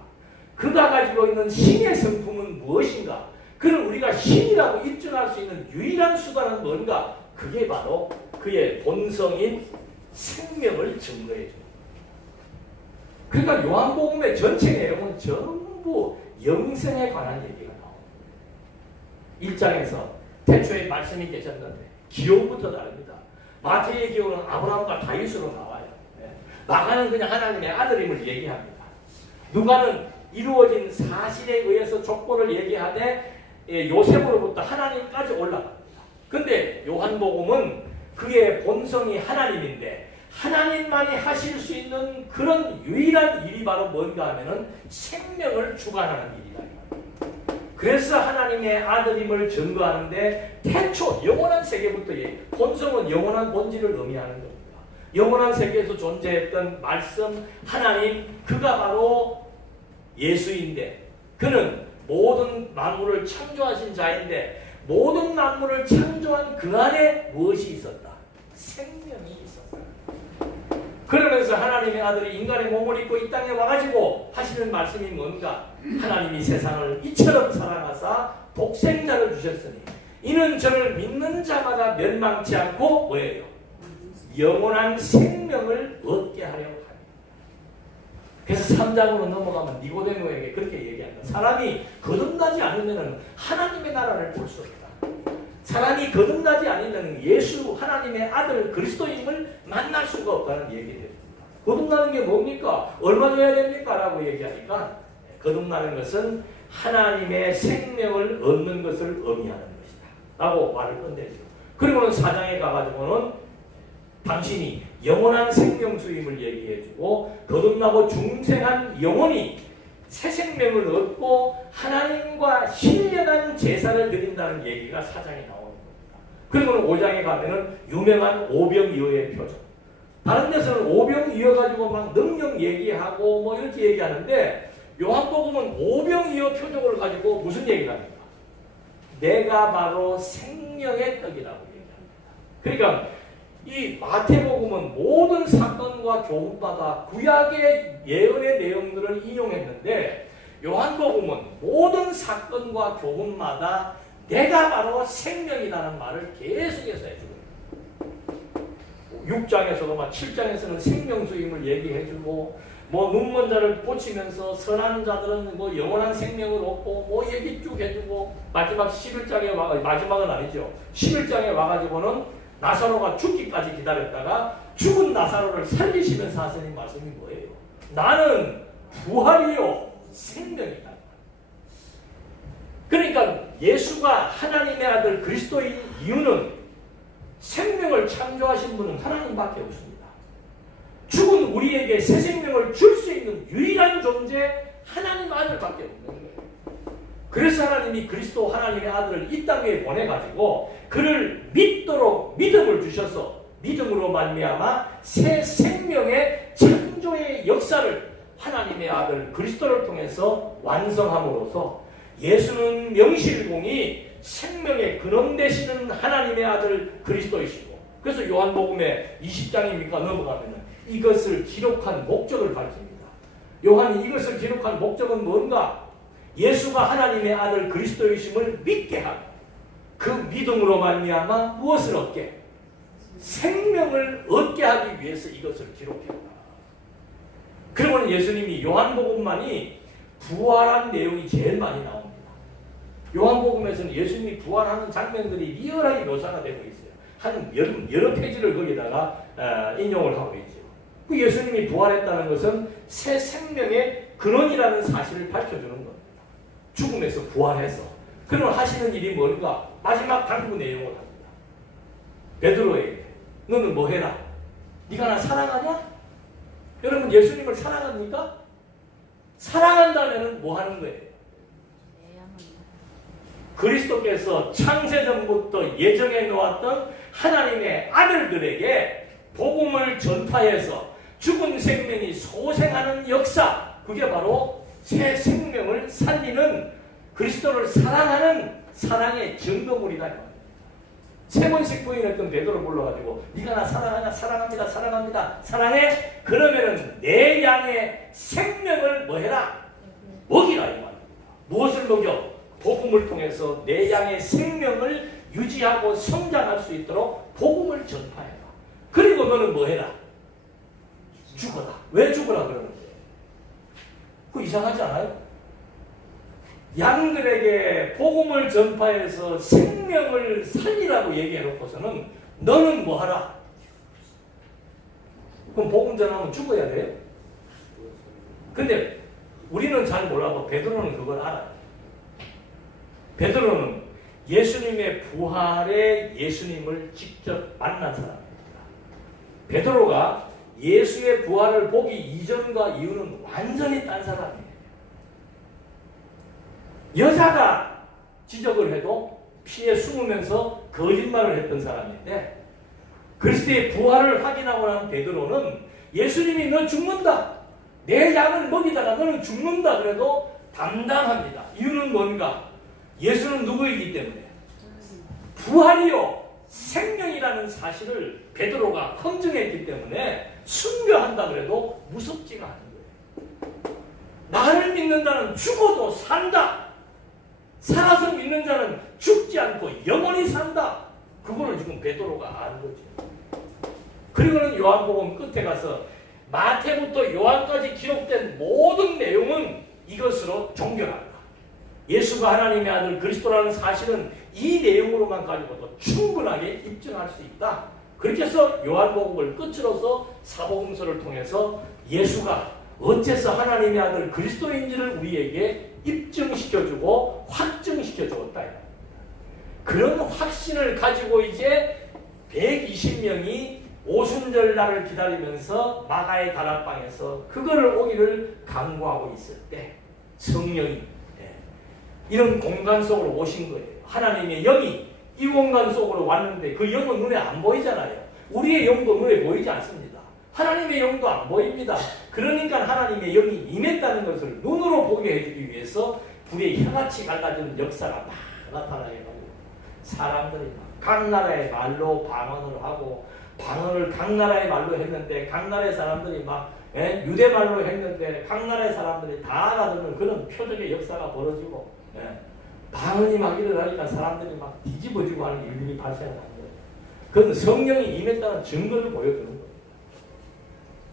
그가 가지고 있는 신의 성품은 무엇인가? 그를 우리가 신이라고 입증할 수 있는 유일한 수단은 뭔가? 그게 바로 그의 본성인 생명을 증거해 줍니다. 그러니까 요한복음의 전체 내용은 전부 영생에 관한 얘기가 나옵니다. 1장에서 태초에 말씀이 계셨는데 기호부터 다릅니다. 마태의 기호는 아브라함과 다윗으로 나와요. 마가는 그냥 하나님의 아들임을 얘기합니다. 누가는 이루어진 사실에 의해서 족보를 얘기하되 요셉으로부터 하나님까지 올라갑니다. 근데 요한복음은 그의 본성이 하나님인데 하나님만이 하실 수 있는 그런 유일한 일이 바로 뭔가 하면은 생명을 주관하는 일이다. 그래서 하나님의 아들임을 증거하는데 태초 영원한 세계부터 본성은 영원한 본질을 의미하는 겁니다. 영원한 세계에서 존재했던 말씀 하나님, 그가 바로 예수인데 그는 모든 만물을 창조하신 자인데 모든 만물을 창조한 그 안에 무엇이 있었다? 생명이 있었다. 그러면서 하나님의 아들이 인간의 몸을 입고 이 땅에 와가지고 하시는 말씀이 뭔가? 하나님이 세상을 이처럼 사랑하사 독생자를 주셨으니 이는 저를 믿는 자마다 멸망치 않고 뭐예요? 영원한 생명을 얻게 하려고 합니다. 그래서 3장으로 넘어가면 니고데모에게 그렇게 얘기한다. 사람이 거듭나지 않으면 하나님의 나라를 볼 수 없다. 사람이 거듭나지 않으면 예수 하나님의 아들 그리스도임을 만날 수가 없다는 얘기를 해요. 거듭나는 게 뭡니까? 얼마 줘야 됩니까? 라고 얘기하니까 거듭나는 것은 하나님의 생명을 얻는 것을 의미하는 것이다 라고 말을 건네죠. 그리고는 4장에 가가지고는 당신이 영원한 생명수임을 얘기해주고 거듭나고 중생한 영혼이 새 생명을 얻고 하나님과 신령한 제사를 드린다는 얘기가 4장에 나오는 겁니다. 그리고는 5장에 가면은 유명한 오병이어의 표적. 다른 데서는 오병이어가지고 막 능력 얘기하고 뭐 이렇게 얘기하는데 요한복음은 오병이어 표적을 가지고 무슨 얘기를 합니까? 내가 바로 생명의 떡이라고 얘기합니다. 그러니까 이 마태복음은 모든 사건과 교훈마다 구약의 예언의 내용들을 인용했는데 요한복음은 모든 사건과 교훈마다 내가 바로 생명이라는 말을 계속해서 해주고 6장에서도 막 7장에서는 생명수임을 얘기해주고 뭐 눈먼 자를 고치면서 선한 자들은 뭐 영원한 생명을 얻고 뭐 얘기 쭉 해주고 마지막 11장에 마지막은 아니죠. 11장에 와가지고는 나사로가 죽기까지 기다렸다가 죽은 나사로를 살리시면서 하시는 말씀이 뭐예요? 나는 부활이요 생명이다. 그러니까 예수가 하나님의 아들 그리스도인 이유는 생명을 창조하신 분은 하나님밖에 없습니다. 죽은 우리에게 새 생명을 줄 수 있는 유일한 존재 하나님 아들밖에 없는 거예요. 그래서 하나님이 그리스도 하나님의 아들을 이 땅에 보내가지고 그를 믿도록 믿음을 주셔서 믿음으로 말미암아 새 생명의 창조의 역사를 하나님의 아들 그리스도를 통해서 완성함으로써 예수는 명실공히 생명의 근원 되시는 하나님의 아들 그리스도이시고, 그래서 요한복음에 20장입니까 넘어가면은 이것을 기록한 목적을 밝힙니다. 요한이 이것을 기록한 목적은 뭔가? 예수가 하나님의 아들 그리스도이심을 믿게 하고 그 믿음으로 말미암아 무엇을 얻게? 생명을 얻게 하기 위해서 이것을 기록했다. 그러면 예수님이 요한복음만이 부활한 내용이 제일 많이 나옵니다. 요한복음에서는 예수님이 부활하는 장면들이 리얼하게 묘사가 되고 있어요. 한 여러 페이지를 거기다가 인용을 하고 있죠. 그 예수님이 부활했다는 것은 새 생명의 근원이라는 사실을 밝혀주는 겁니다. 죽음에서 부활해서. 그러면 하시는 일이 뭔가? 마지막 당부 내용을 합니다. 베드로에게 너는 뭐 해라? 네가 나 사랑하냐? 여러분 예수님을 사랑합니까? 사랑한다면 뭐 하는 거예요? 그리스도께서 창세전부터 예정해 놓았던 하나님의 아들들에게 복음을 전파해서 죽은 생명이 소생하는 역사, 그게 바로 새 생명을 살리는 그리스도를 사랑하는 사랑의 증거물이다. 세 번씩 부인했던 베드로를 불러가지고 네가 나 사랑하냐? 사랑합니다. 사랑합니다. 사랑해? 그러면은 내 양의 생명을 뭐 해라? 먹이라 이 말입니다. 무엇을 먹여? 복음을 통해서 내 양의 생명을 유지하고 성장할 수 있도록 복음을 전파해라. 그리고 너는 뭐 해라? 죽어라. 왜 죽어라 그러는데? 그거 이상하지 않아요? 양들에게 복음을 전파해서 생명을 살리라고 얘기해놓고서는 너는 뭐 하라? 그럼 복음 전하면 죽어야 돼요? 근데 우리는 잘 몰라도 베드로는 그걸 알아요. 베드로는 예수님의 부활의 예수님을 직접 만난 사람입니다. 베드로가 예수의 부활을 보기 이전과 이후는 완전히 딴 사람이에요. 여자가 지적을 해도 피해 숨으면서 거짓말을 했던 사람인데 그리스도의 부활을 확인하고 난 베드로는 예수님이 너 죽는다. 내 양을 먹이다가 너는 죽는다. 그래도 담당합니다. 이유는 뭔가? 예수는 누구이기 때문에? 부활이요 생명이라는 사실을 베드로가 검증했기 때문에 순교한다 그래도 무섭지가 않은 거예요. 나를 믿는 자는 죽어도 산다. 살아서 믿는 자는 죽지 않고 영원히 산다. 그거를 지금 베드로가 아는 거죠. 그리고는 요한복음 끝에 가서 마태부터 요한까지 기록된 모든 내용은 이것으로 종결한다. 예수가 하나님의 아들 그리스도라는 사실은 이 내용으로만 가지고도 충분하게 입증할 수 있다. 그렇게 해서 요한복음을 끝으로서 사복음서를 통해서 예수가 어째서 하나님의 아들 그리스도인지를 우리에게 입증시켜주고 확증시켜주었다. 그런 확신을 가지고 이제 120명이 오순절날을 기다리면서 마가의 다락방에서 그거를 오기를 간구하고 있을 때 성령이 이런 공간 속으로 오신 거예요. 하나님의 영이 이 공간 속으로 왔는데 그 영은 눈에 안 보이잖아요. 우리의 영도 눈에 보이지 않습니다. 하나님의 영도 안 보입니다. 그러니까 하나님의 영이 임했다는 것을 눈으로 보게 해주기 위해서 불의 향같이 갈라지는 역사가 막 나타나가지고 사람들이 막 각 나라의 말로 방언을 하고 방언을 각 나라의 말로 했는데 각 나라의 사람들이 막 유대 말로 했는데 각 나라의 사람들이 다 알아듣는 그런 표적의 역사가 벌어지고 방언이 막 일어나니까 사람들이 막 뒤집어지고 하는 일들이 발생하는 거예요. 그건 성령이 임했다는 증거를 보여주는 거예요.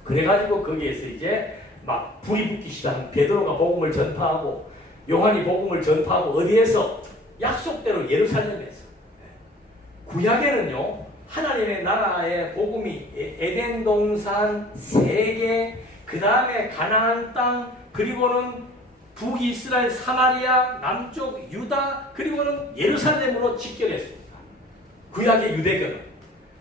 그래가지고 거기에서 이제 막 불이 붙기 시작한 베드로가 복음을 전파하고 요한이 복음을 전파하고 어디에서? 약속대로 예루살렘에서. 구약에는요 하나님의 나라의 복음이 에덴 동산 세계, 그 다음에 가나안 땅, 그리고는 북이스라엘 사마리아, 남쪽 유다, 그리고는 예루살렘으로 직결했습니다. 구약의 유대교는.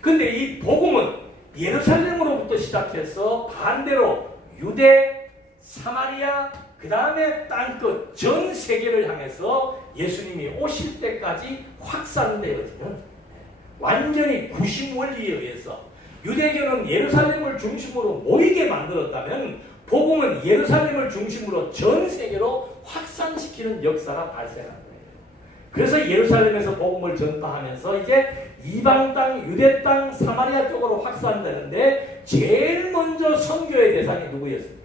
근데 이 복음은 예루살렘으로부터 시작해서 반대로 유대, 사마리아, 그 다음에 땅끝 전 세계를 향해서 예수님이 오실 때까지 확산되어지는 완전히 구심 원리에 의해서 유대교는 예루살렘을 중심으로 모이게 만들었다면 복음은 예루살렘을 중심으로 전 세계로 확산시키는 역사가 발생한 거예요. 그래서 예루살렘에서 복음을 전파하면서 이제 이방 땅, 유대 땅, 사마리아 쪽으로 확산되는데 제일 먼저 선교의 대상이 누구였습니까?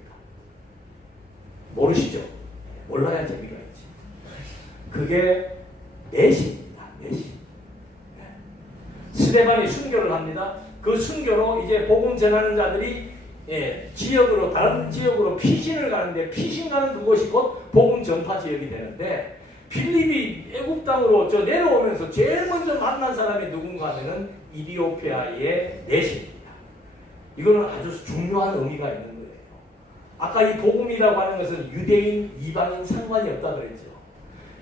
모르시죠? 몰라야 재미가 있지. 그게 메시입니다. 메시. 스데반이 순교를 합니다. 그 순교로 이제 복음 전하는 자들이 지역으로 다른 지역으로 피신을 가는데 피신 가는 그곳이 곧 복음 전파 지역이 되는데 필립이 애굽 땅으로 내려오면서 제일 먼저 만난 사람이 누군가 하면은 이디오피아의 내시입니다. 이거는 아주 중요한 의미가 있는 거예요. 아까 이 복음이라고 하는 것은 유대인, 이방인 상관이 없다 그랬죠.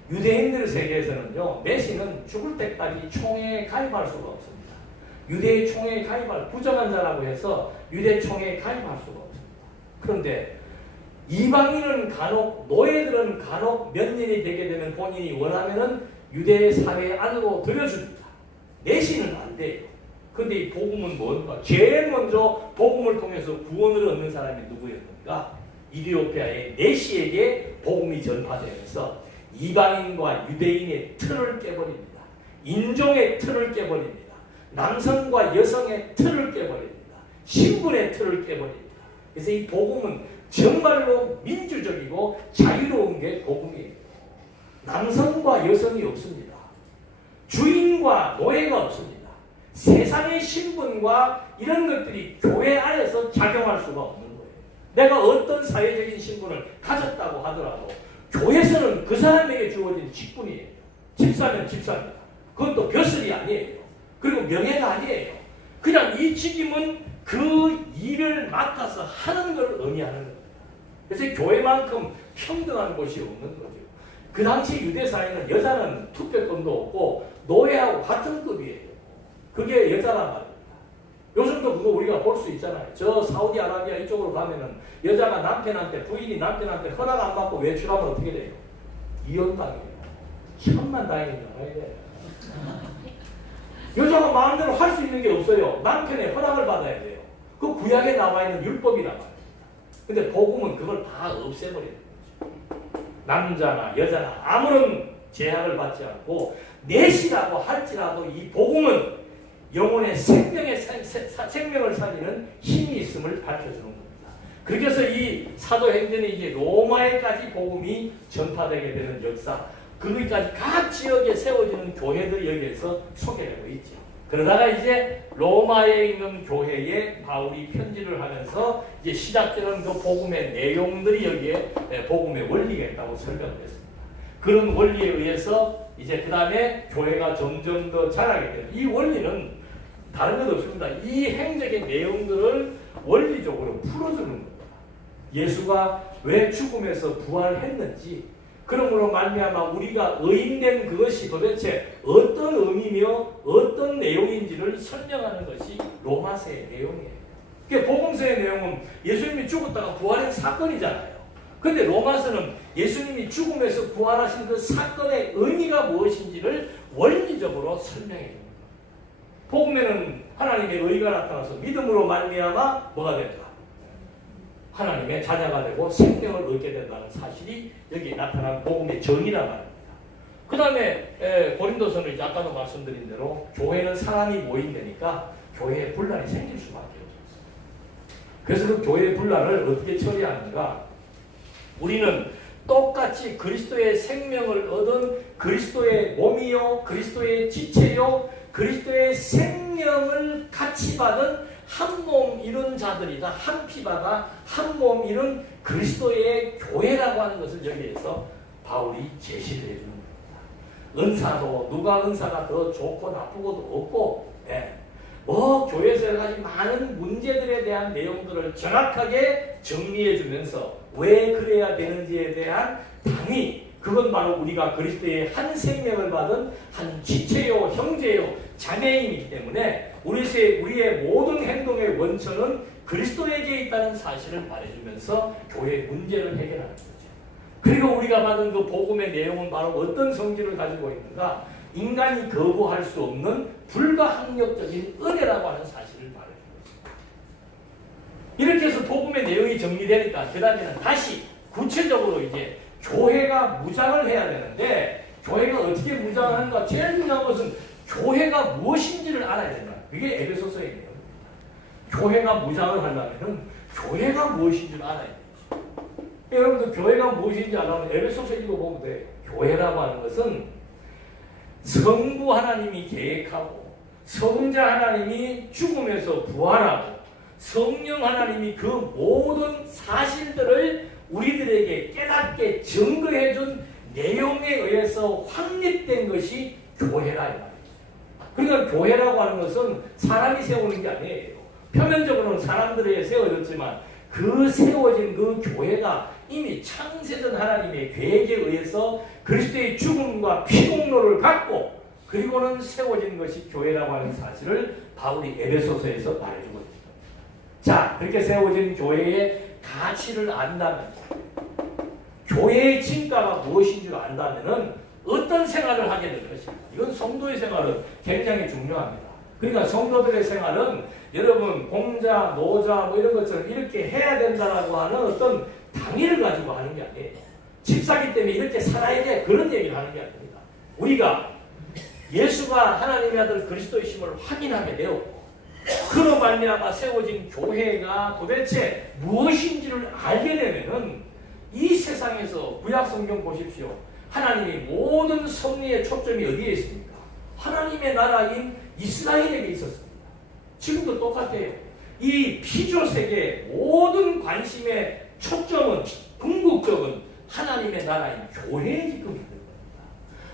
유대인들 세계에서는요, 메시는 죽을 때까지 총회에 가입할 수가 없습니다. 유대의 총회에 가입할 부정한 자라고 해서 유대 총회에 가입할 수가 없습니다. 그런데 이방인은 간혹, 노예들은 간혹 몇 년이 되게 되면 본인이 원하면은 유대 사회 안으로 들여줍니다. 메시는 안 돼요. 근데 이 복음은 뭔가? 제일 먼저 복음을 통해서 구원을 얻는 사람이 누구였는가? 이디오피아의 메시에게 복음이 전파되면서 이방인과 유대인의 틀을 깨버립니다. 인종의 틀을 깨버립니다. 남성과 여성의 틀을 깨버립니다. 신분의 틀을 깨버립니다. 그래서 이 복음은 정말로 민주적이고 자유로운 게 복음이에요. 남성과 여성이 없습니다. 주인과 노예가 없습니다. 세상의 신분과 이런 것들이 교회 안에서 작용할 수가 없는 거예요. 내가 어떤 사회적인 신분을 가졌다고 하더라도 교회에서는 그 사람에게 주어진 직분이에요. 집사면 집사입니다. 그것도 벼슬이 아니에요. 그리고 명예가 아니에요. 그냥 이 직임은 그 일을 맡아서 하는 걸 의미하는 겁니다. 그래서 교회만큼 평등한 곳이 없는 거죠. 그 당시 유대 사회는 여자는 투표권도 없고 노예하고 같은 급이에요. 그게 여자란 말입니다. 요즘도 그거 우리가 볼 수 있잖아요. 저 사우디아라비아 이쪽으로 가면은 여자가 남편한테, 부인이 남편한테 허락 안 받고 외출하면 어떻게 돼요? 이혼당해요. 천만 다행인 줄 알아야 돼요. 여자가 마음대로 할 수 있는 게 없어요. 남편의 허락을 받아야 돼요. 그 구약에 나와 있는 율법이란 말입니다. 근데 복음은 그걸 다 없애버리는 거죠. 남자나 여자나 아무런 제약을 받지 않고 내시라고 할지라도 이 복음은 영혼의 생명을 살리는 힘이 있음을 밝혀주는 겁니다. 그래서 이 사도행전이 이제 로마에까지 복음이 전파되게 되는 역사, 거기까지 각 지역에 세워지는 교회들이 여기에서 소개되고 있죠. 그러다가 이제 로마에 있는 교회에 바울이 편지를 하면서 이제 시작되는 그 복음의 내용들이 여기에 복음의 원리가 있다고 설명을 했습니다. 그런 원리에 의해서 이제 그 다음에 교회가 점점 더 자라게 되는 이 원리는 다른 것 없습니다. 이 행적인 내용들을 원리적으로 풀어주는 겁니다. 예수가 왜 죽음에서 부활했는지, 그러므로 말미암아 우리가 의인된 그것이 도대체 어떤 의미며 어떤 내용인지를 설명하는 것이 로마서의 내용이에요. 그러니까 복음서의 내용은 예수님이 죽었다가 부활한 사건이잖아요. 그런데 로마서는 예수님이 죽음에서 부활하신 그 사건의 의미가 무엇인지를 원리적으로 설명해요. 복음에는 하나님의 의가 나타나서 믿음으로 말미암아 뭐가 된다? 하나님의 자녀가 되고 생명을 얻게 된다는 사실이 여기 나타난 복음의 정의란 말입니다. 그 다음에 고린도서는 이제 아까도 말씀드린 대로 교회는 사람이 모인다니까 교회에 분란이 생길 수밖에 없었어요. 그래서 그 교회의 분란을 어떻게 처리하는가? 우리는 똑같이 그리스도의 생명을 얻은 그리스도의 몸이요, 그리스도의 지체요, 그리스도의 생명을 같이 받은 한 몸 이룬 자들이다. 한 피바다 한 몸 이룬 그리스도의 교회라고 하는 것을 여기에서 바울이 제시를 해주는 겁니다. 은사도 누가 은사가 더 좋고 나쁘고도 없고, 뭐 교회에서 여러 가지 많은 문제들에 대한 내용들을 정확하게 정리해 주면서 왜 그래야 되는지에 대한 당위, 그건 바로 우리가 그리스도의 한 생명을 받은 한 지체요, 형제요, 자매이기 때문에 우리의 모든 행동의 원천은 그리스도에게 있다는 사실을 말해주면서 교회의 문제를 해결하는 거죠. 그리고 우리가 받은 그 복음의 내용은 바로 어떤 성질을 가지고 있는가? 인간이 거부할 수 없는 불가항력적인 은혜라고 하는 사실을 말해주는 것입니다. 이렇게 해서 복음의 내용이 정리되니까 그 다음에는 다시 구체적으로 이제 교회가 무장을 해야 되는데, 교회가 어떻게 무장을 하는가? 제일 중요한 것은 교회가 무엇인지를 알아야 된다. 그게 에베소서의 내용입니다. 교회가 무장을 하려면 교회가 무엇인지를 알아야 돼요. 여러분들 교회가 무엇인지 알아면 에베소서 읽어보면 돼요. 교회라고 하는 것은 성부 하나님이 계획하고 성자 하나님이 죽음에서 부활하고 성령 하나님이 그 모든 사실들을 우리들에게 깨닫게 증거해준 내용에 의해서 확립된 것이 교회라 이 말이죠. 그러니까 교회라고 하는 것은 사람이 세우는 게 아니에요. 표면적으로는 사람들에 세워졌지만 그 세워진 그 교회가 이미 창세전 하나님의 계획에 의해서 그리스도의 죽음과 피공로를 받고 그리고는 세워진 것이 교회라고 하는 사실을 바울이 에베소서에서 말해주고 있습니다. 자, 그렇게 세워진 교회의 가치를 안다면, 교회의 진가가 무엇인 줄 안다면 어떤 생활을 하게 될 것입니다. 이건 성도의 생활은 굉장히 중요합니다. 그러니까 성도들의 생활은 여러분 공자, 노자 뭐 이런 것처럼 이렇게 해야 된다라고 하는 어떤 당위를 가지고 하는 게 아니에요. 집사기 때문에 이렇게 살아야 돼 그런 얘기를 하는 게 아닙니다. 우리가 예수가 하나님의 아들 그리스도이심을 확인하게 되었고 그로 말미암아 세워진 교회가 도대체 무엇인지를 알게 되면은 이 세상에서 구약 성경 보십시오. 하나님의 모든 섭리의 초점이 어디에 있습니까? 하나님의 나라인 이스라엘에게 있었습니다. 지금도 똑같아요. 이 피조세계 모든 관심의 초점은 궁극적은 하나님의 나라인 교회에 지금 있는 겁니다.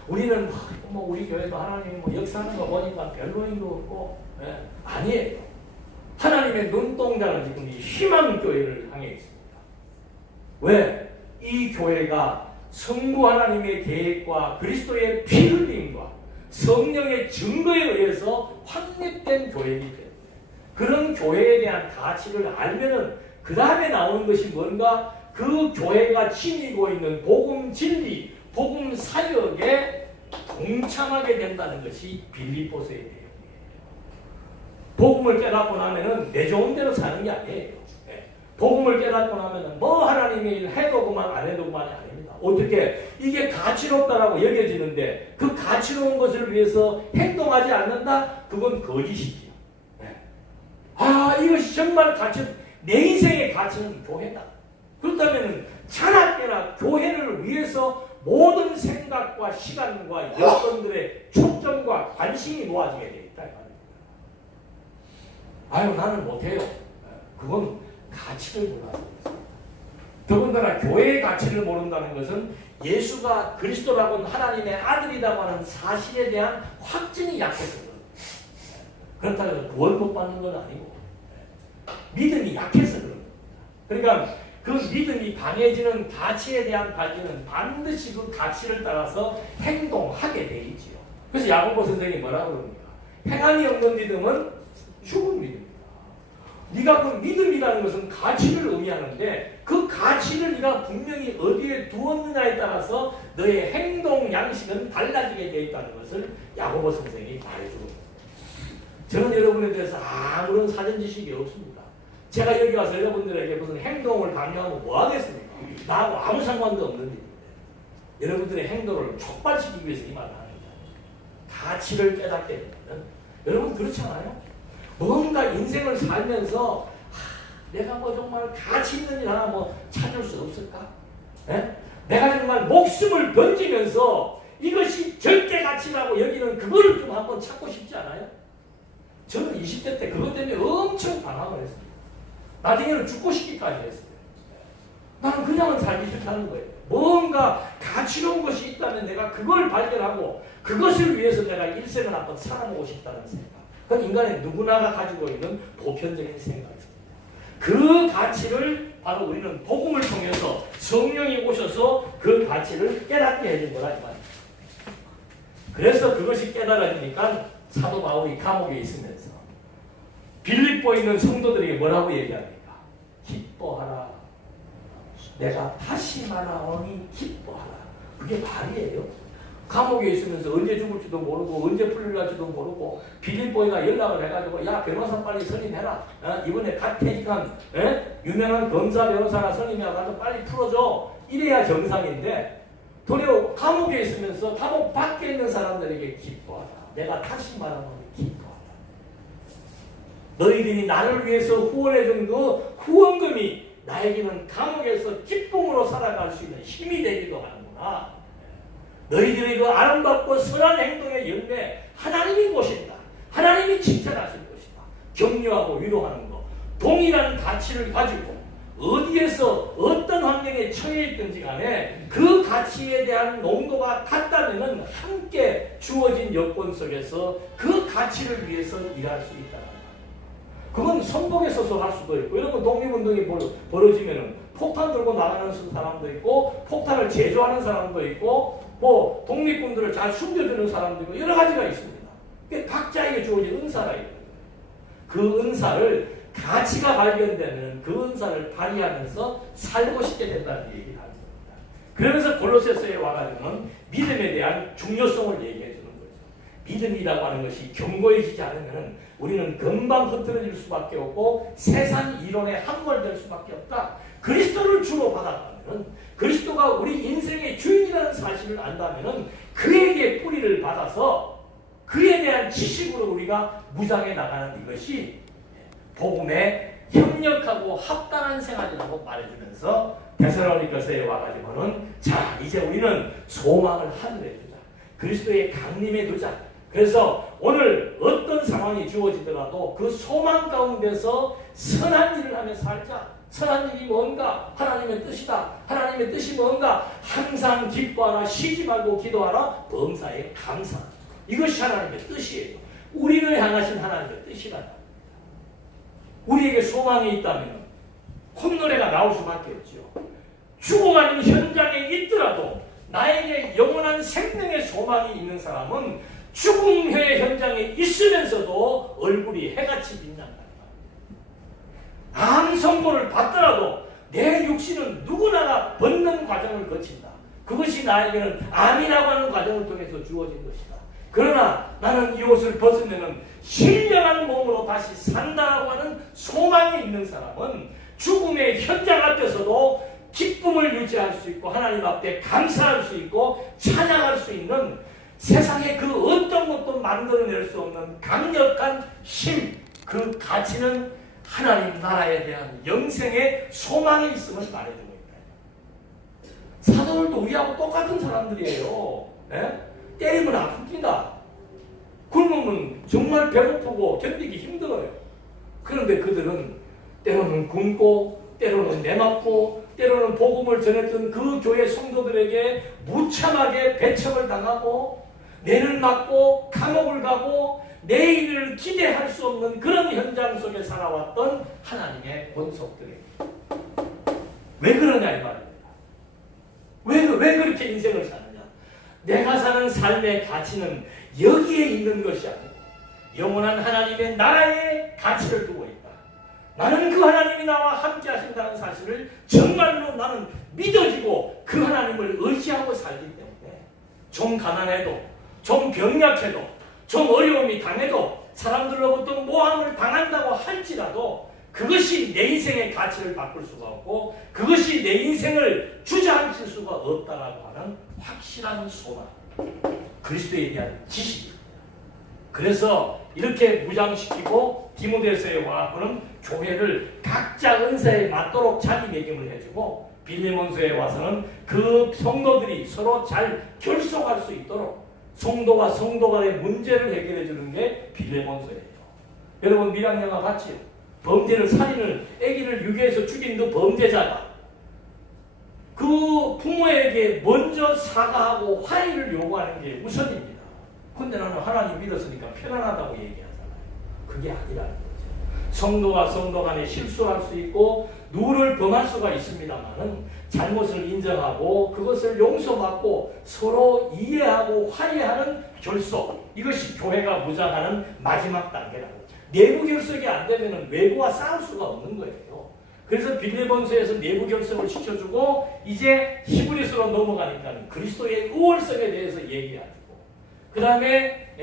우리는 뭐 우리 교회도 하나님이 뭐 역사하는 거 보니까 별로인 거 없고 아니에요. 하나님의 눈동자는 지금 이 희망교회를 향해 있습니다. 왜? 이 교회가 성부 하나님의 계획과 그리스도의 피 흘림과 성령의 증거에 의해서 확립된 교회이기 때문에 그런 교회에 대한 가치를 알면은 그 다음에 나오는 것이 뭔가 그 교회가 지니고 있는 복음 진리, 복음 사역에 동참하게 된다는 것이 빌립보서의 내용이에요. 복음을 깨닫고 나면은 내 좋은 대로 사는 게 아니에요. 복음을 깨닫고 나면은 뭐 하나님의 일 해도 그만 안 해도 그만이 아닙니다. 어떻게 이게 가치롭다라고 여겨지는데 그 가치로운 것을 위해서 행동하지 않는다? 그건 거짓이지요. 이것이 정말 가치, 내 인생의 가치는 교회다. 그렇다면 자나깨나 교회를 위해서 모든 생각과 시간과 여건들의 초점과 관심이 모아지게 되어 있다. 나는 못해요. 그건 가치를 몰라서 그렇습니다. 더군다나 교회의 가치를 모른다는 것은 예수가 그리스도라고 하나님의 아들이라고 하는 사실에 대한 확증이 약해서 그렇습니다. 그렇다고 해서 구원 못 받는 건 아니고 믿음이 약해서 그런 겁니다. 그러니까 그 믿음이 강해지는 가치에 대한 발견은 반드시 그 가치를 따라서 행동하게 돼 있지요. 그래서 야고보 선생이 뭐라고 그럽니까? 행함이 없는 믿음은 죽은 믿음이다. 네가 그 믿음이라는 것은 가치를 의미하는데 그 가치를 네가 분명히 어디에 두었느냐에 따라서 너의 행동 양식은 달라지게 되어 있다는 것을 야고보 선생이 말해주고 있습니다. 저는 여러분에 대해서 아무런 사전 지식이 없습니다. 제가 여기 와서 여러분들에게 무슨 행동을 강요하고 뭐 하겠습니까? 나하고 아무 상관도 없는 일인데 여러분들의 행동을 촉발시키기 위해서 이 말을 하는 거예요. 가치를 깨닫게 되면 여러분 그렇지 않아요? 뭔가 인생을 살면서 내가 뭐 정말 가치 있는 일 하나 뭐 찾을 수 없을까? 내가 정말 목숨을 던지면서 이것이 절대 가치라고 여기는 그거를 좀 한번 찾고 싶지 않아요? 저는 20대 때 그것 때문에 엄청 방황을 했습니다. 나중에는 죽고 싶기까지 했어요. 나는 그냥은 살기 싫다는 거예요. 뭔가 가치로운 것이 있다면 내가 그걸 발견하고 그것을 위해서 내가 일생을 한번 살아보고 싶다는 생각. 그건 인간의 누구나가 가지고 있는 보편적인 생각입니다. 그 가치를 바로 우리는 복음을 통해서 성령이 오셔서 그 가치를 깨닫게 해준 거라 이 말입니다. 그래서 그것이 깨달아지니까 사도 바울이 감옥에 있으면서 빌립보에 있는 성도들에게 뭐라고 얘기합니까? 기뻐하라. 내가 다시 말하오니 기뻐하라. 그게 말이에요. 감옥에 있으면서 언제 죽을지도 모르고 언제 풀릴지도 모르고 빌립보에가 연락을 해가지고 야 변호사 빨리 선임해라. 이번에 갓 퇴직한 유명한 검사 변호사나 선임해가지고 빨리 풀어줘. 이래야 정상인데 도리어 감옥에 있으면서 감옥 밖에 있는 사람들에게 기뻐하라. 내가 다시 말하오니 기뻐하라. 너희들이 나를 위해서 후원해준 그 후원금이 나에게는 감옥에서 기쁨으로 살아갈 수 있는 힘이 되기도 하는구나. 너희들의 그 아름답고 선한 행동의 열매 하나님이 보신다. 하나님이 칭찬하실 것이다. 격려하고 위로하는 것. 동일한 가치를 가지고 어디에서 어떤 환경에 처해 있든지 간에 그 가치에 대한 농도가 같다면 함께 주어진 여건 속에서 그 가치를 위해서 일할 수 있다. 그건 선봉에 서서 할 수도 있고, 여러분 독립운동이 벌어지면 폭탄 들고 나가는 사람도 있고, 폭탄을 제조하는 사람도 있고, 뭐 독립군들을 잘 숨겨주는 사람도 있고, 여러 가지가 있습니다. 각자에게 주어진 은사가 있는 거예요. 그 은사를 가치가 발견되면 그 은사를 발휘하면서 살고 싶게 된다는 얘기를 하는 겁니다. 그러면서 골로새서에 와가지고는 믿음에 대한 중요성을 얘기해 주는 거죠. 믿음이라고 하는 것이 견고해지지 않으면 우리는 금방 흐트러질 수밖에 없고 세상 이론에 함몰될 수밖에 없다. 그리스도를 주로 받았다면, 그리스도가 우리 인생의 주인이라는 사실을 안다면 그에게 뿌리를 받아서 그에 대한 지식으로 우리가 무장해 나가는 이것이 복음에 협력하고 합당한 생활이라고 말해주면서 데살로니가서에 와가지고는 자 이제 우리는 소망을 하늘에 두자. 그리스도의 강림에 두자. 그래서 오늘 어떤 상황이 주어지더라도 그 소망 가운데서 선한 일을 하며 살자. 선한 일이 뭔가? 하나님의 뜻이다. 하나님의 뜻이 뭔가? 항상 기뻐하라. 쉬지 말고 기도하라. 범사에 감사. 이것이 하나님의 뜻이에요. 우리를 향하신 하나님의 뜻이다. 우리에게 소망이 있다면 콧노래가 나올 수밖에 없죠. 죽어가는 현장에 있더라도 나에게 영원한 생명의 소망이 있는 사람은 죽음의 현장에 있으면서도 얼굴이 해같이 빛난다. 암 선고를 받더라도 내 육신은 누구나가 벗는 과정을 거친다. 그것이 나에게는 암이라고 하는 과정을 통해서 주어진 것이다. 그러나 나는 이 옷을 벗으면 신령한 몸으로 다시 산다라고 하는 소망이 있는 사람은 죽음의 현장 앞에서도 기쁨을 유지할 수 있고 하나님 앞에 감사할 수 있고 찬양할 수 있는 세상에 그 어떤 것도 만들어낼 수 없는 강력한 힘, 그 가치는 하나님 나라에 대한 영생의 소망이 있음을 말해주고 있다. 사도들도 우리하고 똑같은 사람들이에요. 네? 때리면 아픕니다. 굶으면 정말 배고프고 견디기 힘들어요. 그런데 그들은 때로는 굶고 때로는 내맞고 때로는 복음을 전했던 그 교회 성도들에게 무참하게 배척을 당하고 내를 맞고 감옥을 가고 내일을 기대할 수 없는 그런 현장 속에 살아왔던 하나님의 본속들에게 왜 그러냐 이 말입니다. 왜 그렇게 인생을 사느냐. 내가 사는 삶의 가치는 여기에 있는 것이 아니고 영원한 하나님의 나라의 가치를 두고 있다. 나는 그 하나님이 나와 함께 하신다는 사실을 정말로 나는 믿어지고 그 하나님을 의지하고 살기 때문에 좀 가난해도 좀 병약해도 좀 어려움이 당해도 사람들로부터 모함을 당한다고 할지라도 그것이 내 인생의 가치를 바꿀 수가 없고 그것이 내 인생을 주저앉힐 수가 없다라고 하는 확실한 소망, 그리스도에 대한 지식입니다. 그래서 이렇게 무장시키고 디모데서에 와서는 교회를 각자 은사에 맞도록 자기매김을 해주고 빌레몬서에 와서는 그 성도들이 서로 잘 결속할 수 있도록 성도와 성도 간의 문제를 해결해 주는 게 빌레몬서예요. 여러분 밀양 영화 봤지요? 범죄를 살인을 아기를 유괴해서 죽인 그 범죄자가 그 부모에게 먼저 사과하고 화해를 요구하는 게 우선입니다. 근데 나는 하나님 믿었으니까 편안하다고 얘기하잖아요. 그게 아니라는 거죠. 성도와 성도 간에 실수할 수 있고 누를 범할 수가 있습니다만은 잘못을 인정하고 그것을 용서받고 서로 이해하고 화해하는 결속, 이것이 교회가 무장하는 마지막 단계라고. 내부 결속이 안 되면 외부와 싸울 수가 없는 거예요. 그래서 빌레본서에서 내부 결속을 시켜주고 이제 히브리서로 넘어가니까 그리스도의 의월성에 대해서 얘기하고, 그 다음에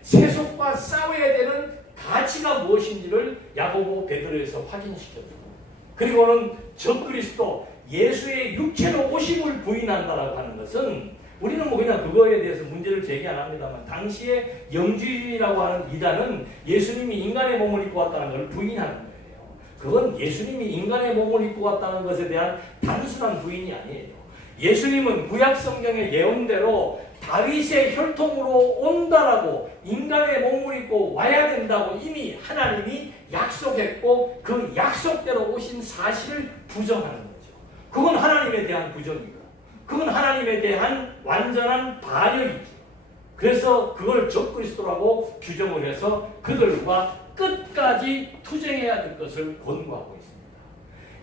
세속과 싸워야 되는 가치가 무엇인지를 야고보 베드로에서 확인시켜주고, 그리고는 적그리스도 예수의 육체로 오심을 부인한다라고 하는 것은 우리는 뭐 그냥 그거에 대해서 문제를 제기 안 합니다만, 당시에 영주주의라고 하는 이단은 예수님이 인간의 몸을 입고 왔다는 것을 부인하는 거예요. 그건 예수님이 인간의 몸을 입고 왔다는 것에 대한 단순한 부인이 아니에요. 예수님은 구약 성경의 예언대로 다윗의 혈통으로 온다라고, 인간의 몸을 입고 와야 된다고 이미 하나님이 약속했고 그 약속대로 오신 사실을 부정하는 거죠. 그건 하나님에 대한 부정이고, 그건 하나님에 대한 완전한 반역이죠. 그래서 그걸 적그리스도라고 규정을 해서 그들과 끝까지 투쟁해야 될 것을 권고하고 있습니다.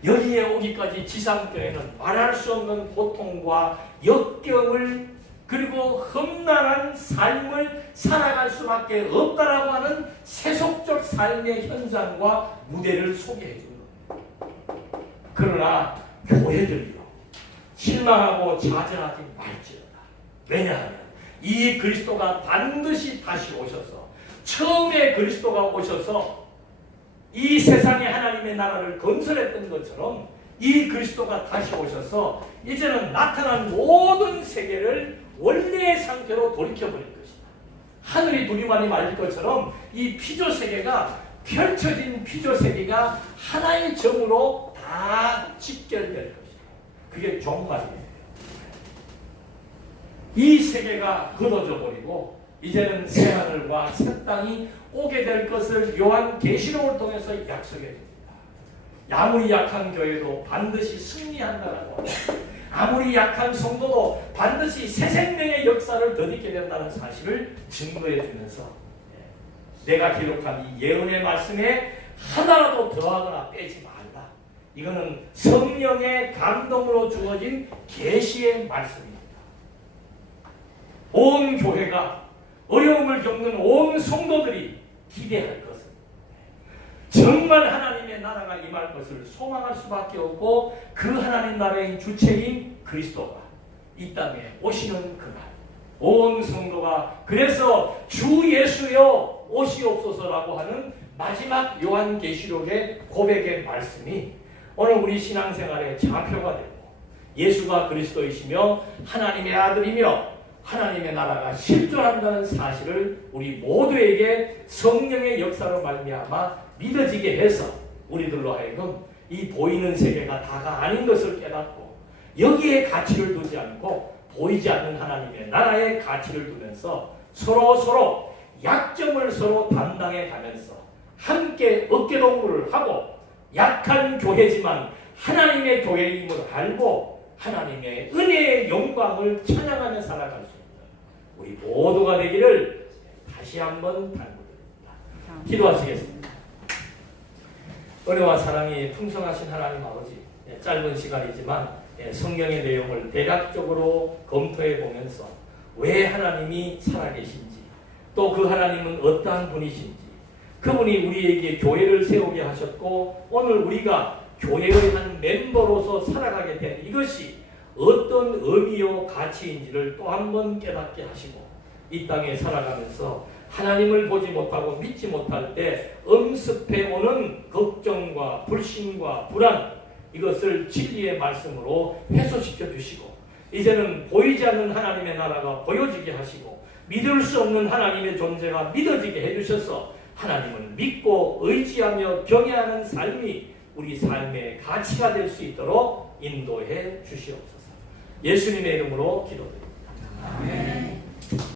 여기에 오기까지 지상교회는 말할 수 없는 고통과 역경을, 그리고 험난한 삶을 살아갈 수밖에 없다라고 하는 세속적 삶의 현장과 무대를 소개해 주는 겁니다. 그러나 교회들이요, 실망하고 좌절하지 말지어다. 왜냐하면 이 그리스도가 반드시 다시 오셔서, 처음에 그리스도가 오셔서 이 세상에 하나님의 나라를 건설했던 것처럼 이 그리스도가 다시 오셔서 이제는 나타난 모든 세계를 원래의 상태로 돌이켜버릴 것이다. 하늘이 두리만이 말릴 것처럼 이 피조세계가, 펼쳐진 피조세계가 하나의 점으로 다 직결될 것이다. 그게 종말이에요. 이 세계가 걷어져 버리고 이제는 새하늘과 새 땅이 오게 될 것을 요한 계시록을 통해서 약속해 줍니다. 아무리 약한 교회도 반드시 승리한다라고 합니다. 아무리 약한 성도도 반드시 새 생명의 역사를 덧입게 된다는 사실을 증거해 주면서 내가 기록한 이 예언의 말씀에 하나라도 더하거나 빼지 말라. 이거는 성령의 감동으로 주어진 계시의 말씀입니다. 온 교회가, 어려움을 겪는 온 성도들이 기대할 것은 정말 하나님의 나라가 임할 것을 소망할 수밖에 없고, 그 하나님 나라의 주체인 그리스도가 이 땅에 오시는 그날, 온 성도가 그래서 주 예수여 오시옵소서라고 하는 마지막 요한계시록의 고백의 말씀이 오늘 우리 신앙생활의 좌표가 되고, 예수가 그리스도이시며 하나님의 아들이며 하나님의 나라가 실존한다는 사실을 우리 모두에게 성령의 역사로 말미암아 믿어지게 해서 우리들로 하여금 이 보이는 세계가 다가 아닌 것을 깨닫고 여기에 가치를 두지 않고 보이지 않는 하나님의 나라에 가치를 두면서 서로 약점을 서로 담당해 가면서 함께 어깨동무를 하고, 약한 교회지만 하나님의 교회임을 알고 하나님의 은혜의 영광을 찬양하며 살아갈 수 있는 우리 모두가 되기를 다시 한번 당부드립니다. 기도하시겠습니다. 은혜와 사랑이 풍성하신 하나님 아버지, 짧은 시간이지만 성경의 내용을 대략적으로 검토해 보면서 왜 하나님이 살아계신지, 또 그 하나님은 어떠한 분이신지, 그분이 우리에게 교회를 세우게 하셨고 오늘 우리가 교회의 한 멤버로서 살아가게 된 이것이 어떤 의미요 가치인지를 또 한 번 깨닫게 하시고, 이 땅에 살아가면서 하나님을 보지 못하고 믿지 못할 때 엄습해 오는 걱정과 불신과 불안, 이것을 진리의 말씀으로 해소시켜 주시고, 이제는 보이지 않는 하나님의 나라가 보여지게 하시고 믿을 수 없는 하나님의 존재가 믿어지게 해주셔서 하나님을 믿고 의지하며 경외하는 삶이 우리 삶의 가치가 될 수 있도록 인도해 주시옵소서. 예수님의 이름으로 기도드립니다. 아멘.